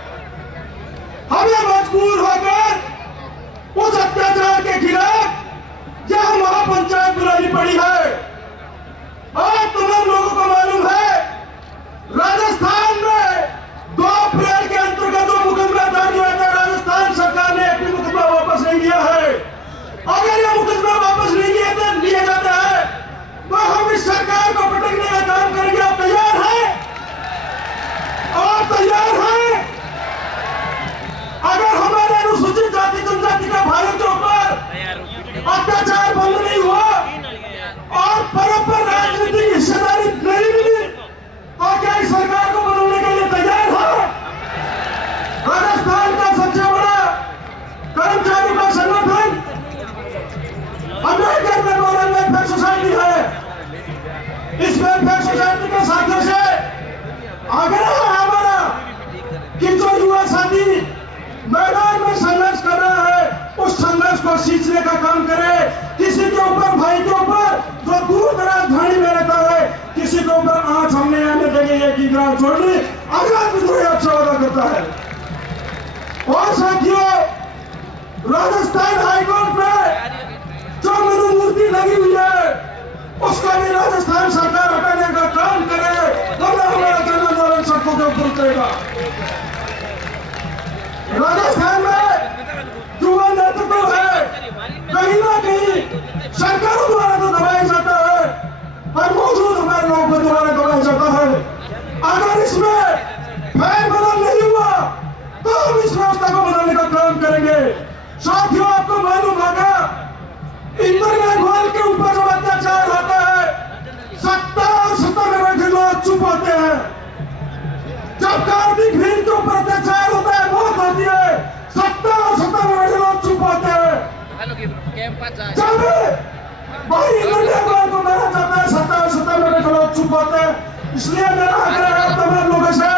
हमें मजबूर होकर उस अत्याचार के खिलाफ यह महापंचायत बुलानी पड़ी है। आप तमाम लोगों को मालूम है, राजस्थान में 2 अप्रैल के अंतर्गत जो मुकदमा दर्ज हुआ था, राजस्थान सरकार ने अपनी मुकदमा वापस नहीं लिया है। अगर यह मुकदमा वापस नहीं लिया जाता है तो हम इस सरकार को पटकने का काम करेंगे। आप तैयार हैं? आप तैयार हैं? अगर हमारे अनुसूचित जाति जनजाति का भारत के ऊपर अत्याचार बंद नहीं हुआ और बराबर राजनीतिक हिस्सेदारी नहीं मिली तो क्या इस सरकार को बनाने के लिए तैयार है? राजस्थान का सबसे बड़ा कर्मचारियों का संगठन अम्बेडकर मेमोरियल वेलफेयर सोसाइटी है। इस वेलफेयर सोसाइटी के साथियों से आग्रह है हमारा कि जो युवा साथी मैदान में संघर्ष कर रहा है, उस संघर्ष को सींचने का काम करे। किसी के ऊपर, भाई के ऊपर जो दूर दराज धाड़ी में रहता है, किसी के ऊपर आंच हमने आने देंगे। ये गीगराज जोड़ली आजाद विद्रोही आपसे वादा करता है। और साथियों, राजस्थान हाईकोर्ट में जो मनुमूर्ति लगी हुई है, उसका भी राजस्थान सरकार हटाने का काम करे, वरना हमारा जन आंदोलन सड़कों के ऊपर उतरेगा। राजस्थान में युवा नेतृत्व है, कहीं ना कहीं सरकारों द्वारा तो दबाया जाता है, पर मौजूद हमारे लोगों को द्वारा दबाया जाता है। अगर इसमें फेरबदल नहीं हुआ तो हम इस व्यवस्था को बनाने का काम करेंगे। साथियों, आपको मालूम होगा, इंदर मेघवाल के ऊपर जब अत्याचार होता है, सत्ता में बैठे लोग चुप होते हैं। जब कार्तिक भीम के ऊपर अत्याचार होता है, मौत होती है, सत्ता में बैठे लोग चुप होते हैं। जब भाई इंदर मेघवाल को मारा जाता है, सत्ता में बैठे लोग चुप होते हैं। इसलिए मेरा आग्रह है तमाम लोगों से,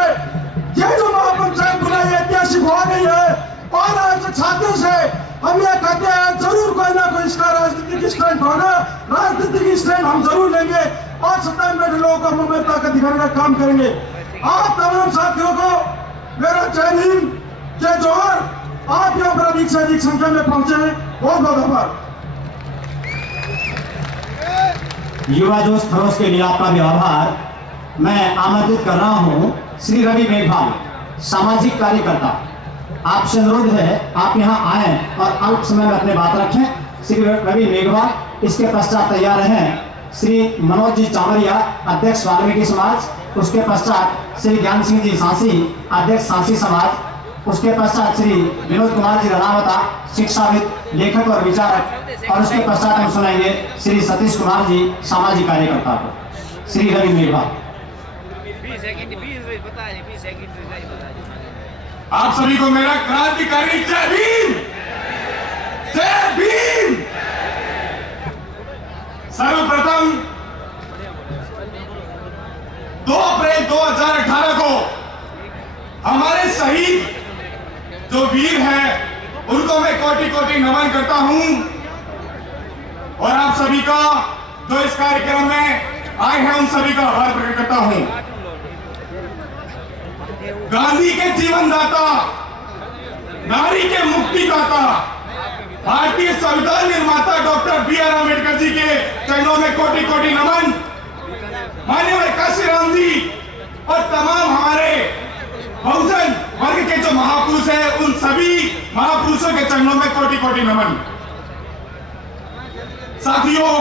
ये जो महापंचायत बुलाई ऐतिहासिक हो गई है, और आज छात्रों से हम ये कहते हैं, जरूर कोई ना कोई इसका राजनीतिक स्टैंड होगा। राजनीतिक स्टैंड हम जरूर लेंगे और सत्ता में बैठे लोगों को हमें ताकत दिखाने का काम करेंगे। आप तमाम साथियों को मेरा जय भीम, जय जोहर। आप यहाँ पर अधिक से अधिक संख्या में पहुंचे हैं, बहुत बहुत आभार। युवा जोश खरोश के लिए आपका भी आभार। मैं आमंत्रित कर रहा हूँ श्री रवि मेघवाल, सामाजिक कार्यकर्ता। आपसे अनुरोध है आप यहाँ आए और अल्प समय में अपने बात रखें। श्री रवि मेघवाल। इसके पश्चात तैयार हैं श्री मनोज जी चामरिया, अध्यक्ष वाल्मीकि समाज। उसके पश्चात श्री ज्ञान सिंह जी सांसी, अध्यक्ष सांसी समाज। उसके पश्चात श्री विनोद कुमार जी रनावता, शिक्षाविद, लेखक और विचारक। और उसके पश्चात हम सुनेंगे श्री सतीश कुमार जी, सामाजिक कार्यकर्ता को। श्री रवि मेघवाल। आप सभी को मेरा क्रांतिकारी जय भीम, जय भीम। सर्वप्रथम 2 अप्रैल 2018 को हमारे शहीद जो वीर हैं, उनको मैं कोटि कोटि नमन करता हूं। और आप सभी का जो इस कार्यक्रम में आए हैं, उन सभी का आभार प्रकट करता हूं। गांधी के जीवनदाता, नारी के मुक्तिदाता, भारतीय संविधान निर्माता डॉक्टर बी.आर. अम्बेडकर जी के चरणों में कोटि कोटि नमन। माननीय काशीराम जी और तमाम हमारे बहुजन वर्ग के जो महापुरुष हैं, उन सभी महापुरुषों के चरणों में कोटि कोटि नमन। साथियों,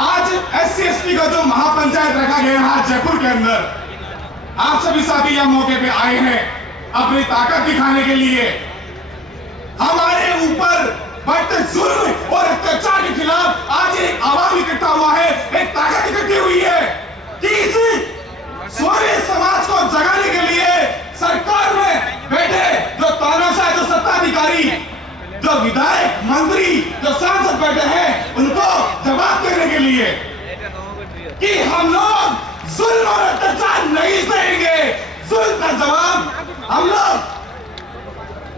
आज SC/ST का जो महापंचायत रखा गया है आज जयपुर के अंदर, आप सभी साथी यह मौके पे आए हैं अपनी ताकत दिखाने के लिए। हमारे ऊपर बढ़ते जुल्म और अत्याचार के खिलाफ आज एक आवाम इकट्ठा हुआ है, एक ताकत इकट्ठी हुई है कि इस सोने समाज को जगाने के लिए सरकार में बैठे जो तानाशाह, जो सत्ताधिकारी, जो विधायक, मंत्री, जो सांसद बैठे हैं, उनको जवाब देने के लिए कि हम लोग जुल्म और अत्याचार नहीं सहेंगे। जुल्म का जवाब हम लोग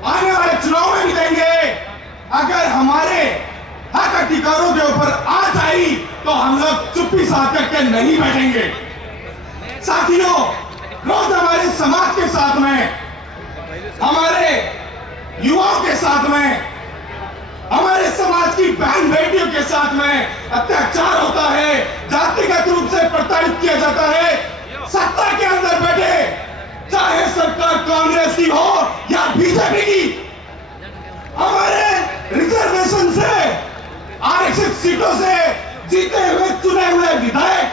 आने वाले चुनाव में भी देंगे। अगर हमारे हक अधिकारों के ऊपर आंच आई तो हम लोग चुप्पी साध करके नहीं बैठेंगे। साथियों, रोज हमारे समाज के साथ में, हमारे युवाओं के साथ में, हमारे समाज की बहन बेटियों के साथ में अत्याचार होता है, जातिगत रूप से प्रताड़ित किया जाता है। सत्ता के अंदर बैठे, चाहे सरकार कांग्रेस की हो या बीजेपी की, हमारे रिजर्वेशन से, आरक्षित सीटों से जीते हुए चुने हुए विधायक,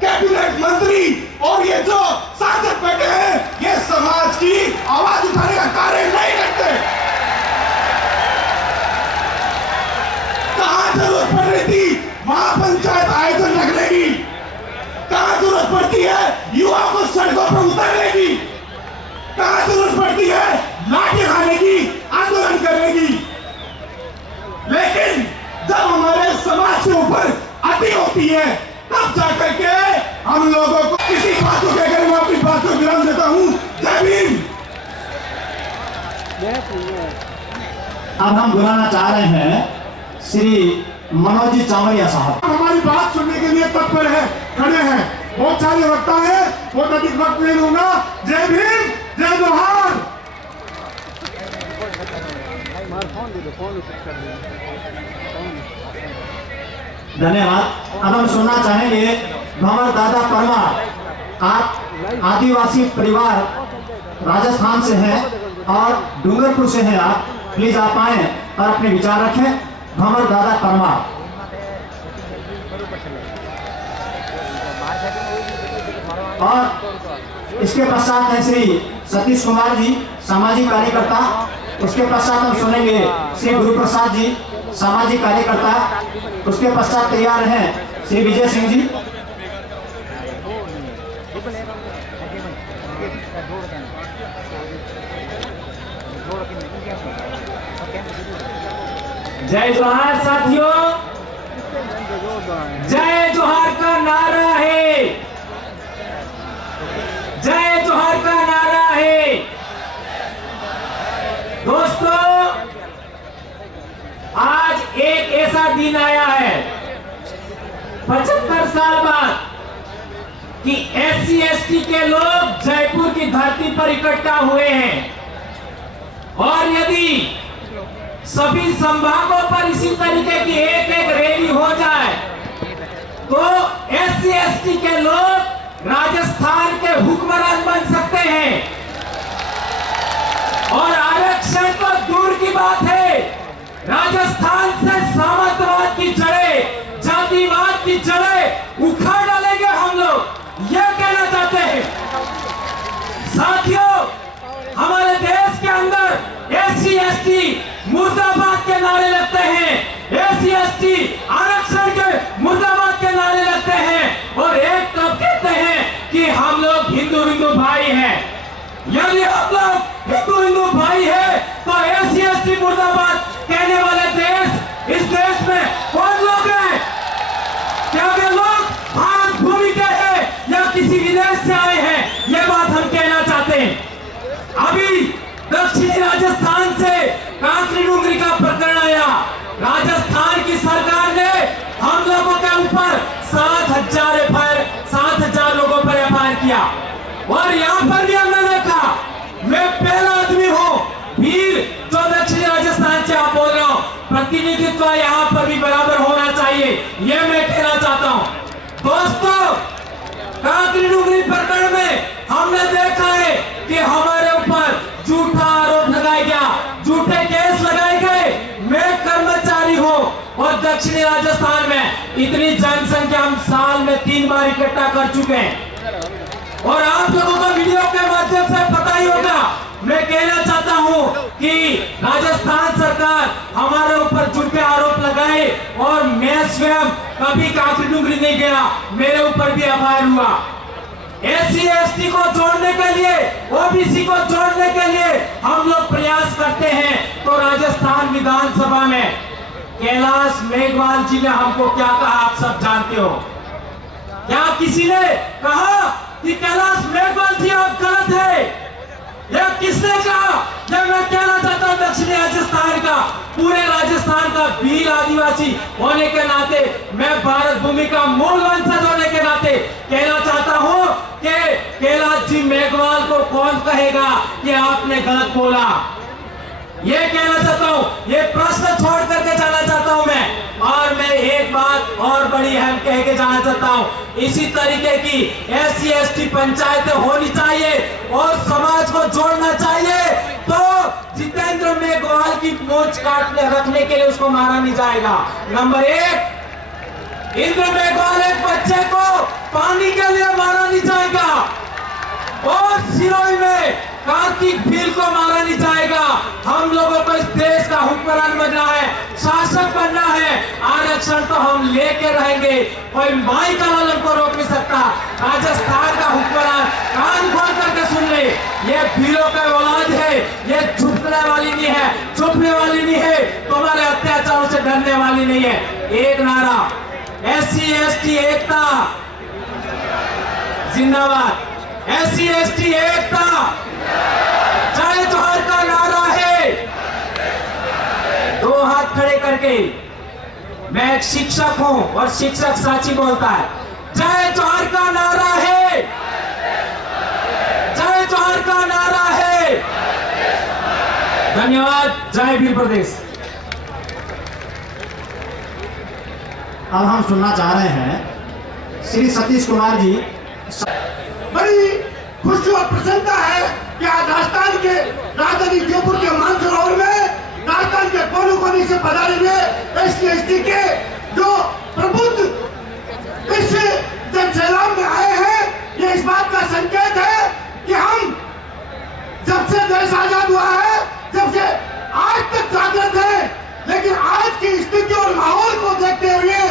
कैबिनेट मंत्री और ये जो सांसद बैठे हैं, ये समाज की आवाज उठाने का कार्य नहीं करते। कहां जरूरत पड़ रही थी महापंचायत आयोजन रखने की, कहां जरूरत पड़ती है युवाओं को सड़कों पर उतारने की, कहां जरूरत पड़ती है लाठी खाने की, आंदोलन करने की। लेकिन जब हमारे समाज के ऊपर अति होती है, तब जाकर के हम लोगों को किसी बात को कहकर मैं अपनी बात को विराम देता हूं। जय भीम। अब हम बुलाना चाह रहे हैं श्री मनोज जी चावड़िया साहब। हमारी बात सुनने के लिए तत्पर है, खड़े हैं। बहुत सारे वक्ता है, बहुत अधिक वक्त नहीं लूंगा। जय भीम, जय जोहार। धन्यवाद। अब हम सुनना चाहेंगे भंवर दादा परमार। आदिवासी परिवार राजस्थान से हैं और डूंगरपुर से हैं आप। प्लीज आप आए और अपने विचार रखें। भंवर दादा परमार। और इसके पश्चात है श्री सतीश कुमार जी, सामाजिक कार्यकर्ता। उसके पश्चात हम सुनेंगे श्री गुरु प्रसाद जी, सामाजिक कार्यकर्ता। उसके पश्चात तैयार हैं श्री विजय सिंह जी। जय जोहार साथियों, जय जोहार का नारा है, जय जोहार का नारा है। दोस्तों, आज एक ऐसा दिन आया है 75 साल बाद कि SC/ST के लोग जयपुर की धरती पर इकट्ठा हुए हैं। और यदि सभी संभागों पर इसी तरीके की एक एक रैली हो जाए तो SC/ST के लोग राजस्थान के हुक्मरान बन सकते हैं। और आरक्षण तो दूर की बात है, राजस्थान से सामंतवाद की जड़ें, जातिवाद की जड़ें उखाड़ डालेंगे हम लोग, यह कहना चाहते हैं। साथियों, हमारे देश के अंदर SC/ST मुर्दाबाद के नारे लगते हैं, SC/ST आरक्षण के मुर्दाबाद के नारे लगते हैं। और एक तब कहते हैं कि हम लोग हिंदू भाई हैं। यदि हम लोग हिंदू भाई है तो SC/ST मुर्दाबाद कहने वाले देश, इस देश में कौन ये मैं कहना चाहता हूं। दोस्तों, कांकरी डुंगरी प्रकरण में हमने देखा है कि हमारे ऊपर झूठा आरोप लगाया गया, झूठे केस लगाए गए। मैं कर्मचारी हूं और दक्षिणी राजस्थान में इतनी जनसंख्या हम साल में 3 बार इकट्ठा कर चुके हैं और आप लोगों को वीडियो के माध्यम से पता ही होगा। मैं कहना चाहता हूं कि राजस्थान सरकार हमारे ऊपर झूठे आरोप लगाए और मैं स्वयं कभी कांकरी डुंगरी नहीं गया, मेरे ऊपर भी एफआईआर हुआ। SC ST को जोड़ने के लिए, OBC को जोड़ने के लिए हम लोग प्रयास करते हैं। तो राजस्थान विधानसभा में कैलाश मेघवाल जी ने हमको क्या कहा आप सब जानते हो। क्या किसी ने कहा कि कैलाश मेघवाल जी आप गलत है? यह किसने कहा? जब मैं कहना चाहता हूं दक्षिणी राजस्थान का, पूरे राजस्थान का वीर आदिवासी होने के नाते, मैं भारत भूमि का मूल वंशज होने के नाते कहना चाहता हूं कि कैलाश जी मेघवाल को कौन कहेगा कि आपने गलत बोला। ये कहना चाहता हूं, ये प्रश्न छोड़ करके जाना चाहता हूं मैं। और मैं एक बात और बड़ी अहम कह के जाना चाहता हूं, इसी तरीके की SC ST पंचायतें होनी चाहिए और समाज को जोड़ना चाहिए। तो जितेंद्र मेघवाल की मूंछ काटने रखने के लिए उसको मारा नहीं जाएगा। नंबर 1, इंद्र मेघवाल एक बच्चे को पानी के लिए मारा नहीं जाएगा और सिरोही में कार्तिक भील को मारा नहीं जाएगा। हम लोगों को इस देश का हुक्मरान बनना है, शासक बनना है। आरक्षण तो हम लेके रहेंगे, कोई माई का लालन को रोक नहीं सकता। राजस्थान का हुक्मरान कान खोल करके सुन ले, ये भीलों का औलाद है, ये झुकने वाली नहीं है, छुपने वाली नहीं है, तुम्हारे अत्याचारों से डरने वाली नहीं है। एक नारा, SC ST एकता जिंदाबाद, SC ST एकता, जय जोहर का नारा है। 2 हाथ खड़े करके, मैं एक शिक्षक हूं और शिक्षक साची बोलता है, जय जोहर का नारा है, जय जोहर का नारा है। धन्यवाद। जय भील प्रदेश। अब हम सुनना चाह रहे हैं श्री सतीश कुमार जी। बड़ी खुशी और प्रसन्नता है कि आज राजस्थान के राजधानी जयपुर के मानसरोवर में राजस्थान के कोने कोने से पधारे हुए SC ST के जो प्रबुद्ध इस जनसैलाब में आए हैं, ये इस बात का संकेत है कि हम जब से देश आजाद हुआ है, जब से आज तक जागृत है, लेकिन आज की स्थिति और माहौल को देखते हुए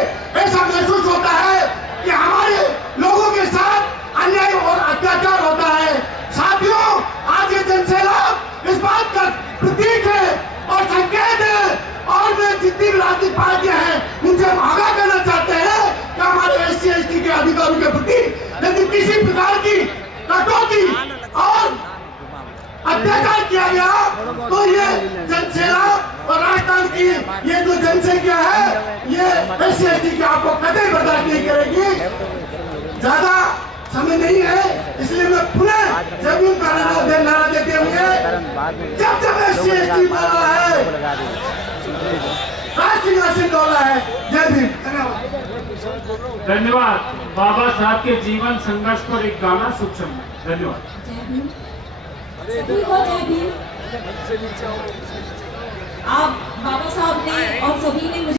ऐसा महसूस होता है कि हमारे लोगों के साथ अन्याय और अत्याचार होता है। साथियों, आज ये जनसैलाब इस बात का प्रतीक है और संकेत है। और मैं जितनी भी राजनीतिक पार्टियां हैं उनसे हम आगाह करना चाहते हैं कि हमारे SC ST के अधिकारों के प्रति यदि किसी प्रकार की कटौती और अत्याचार किया गया तो ये जनसैलाब और राजस्थान की ये जो जनसंख्या है, ये SC ST की आपको कतई बर्दाश्त नहीं करेगी। ज्यादा समय नहीं है, इसलिए मैं पुनः जमीन का नारा देते हुए, जब जब SC ST बोला है, राष्ट्रीय राष्ट्रीय डोला है। जय भीम। धन्यवाद। धन्यवाद। बाबा साहब के जीवन संघर्ष पर एक गाना सूक्ष्म। धन्यवाद। सभी को जय भीम। आप बाबा साहब ने और सभी ने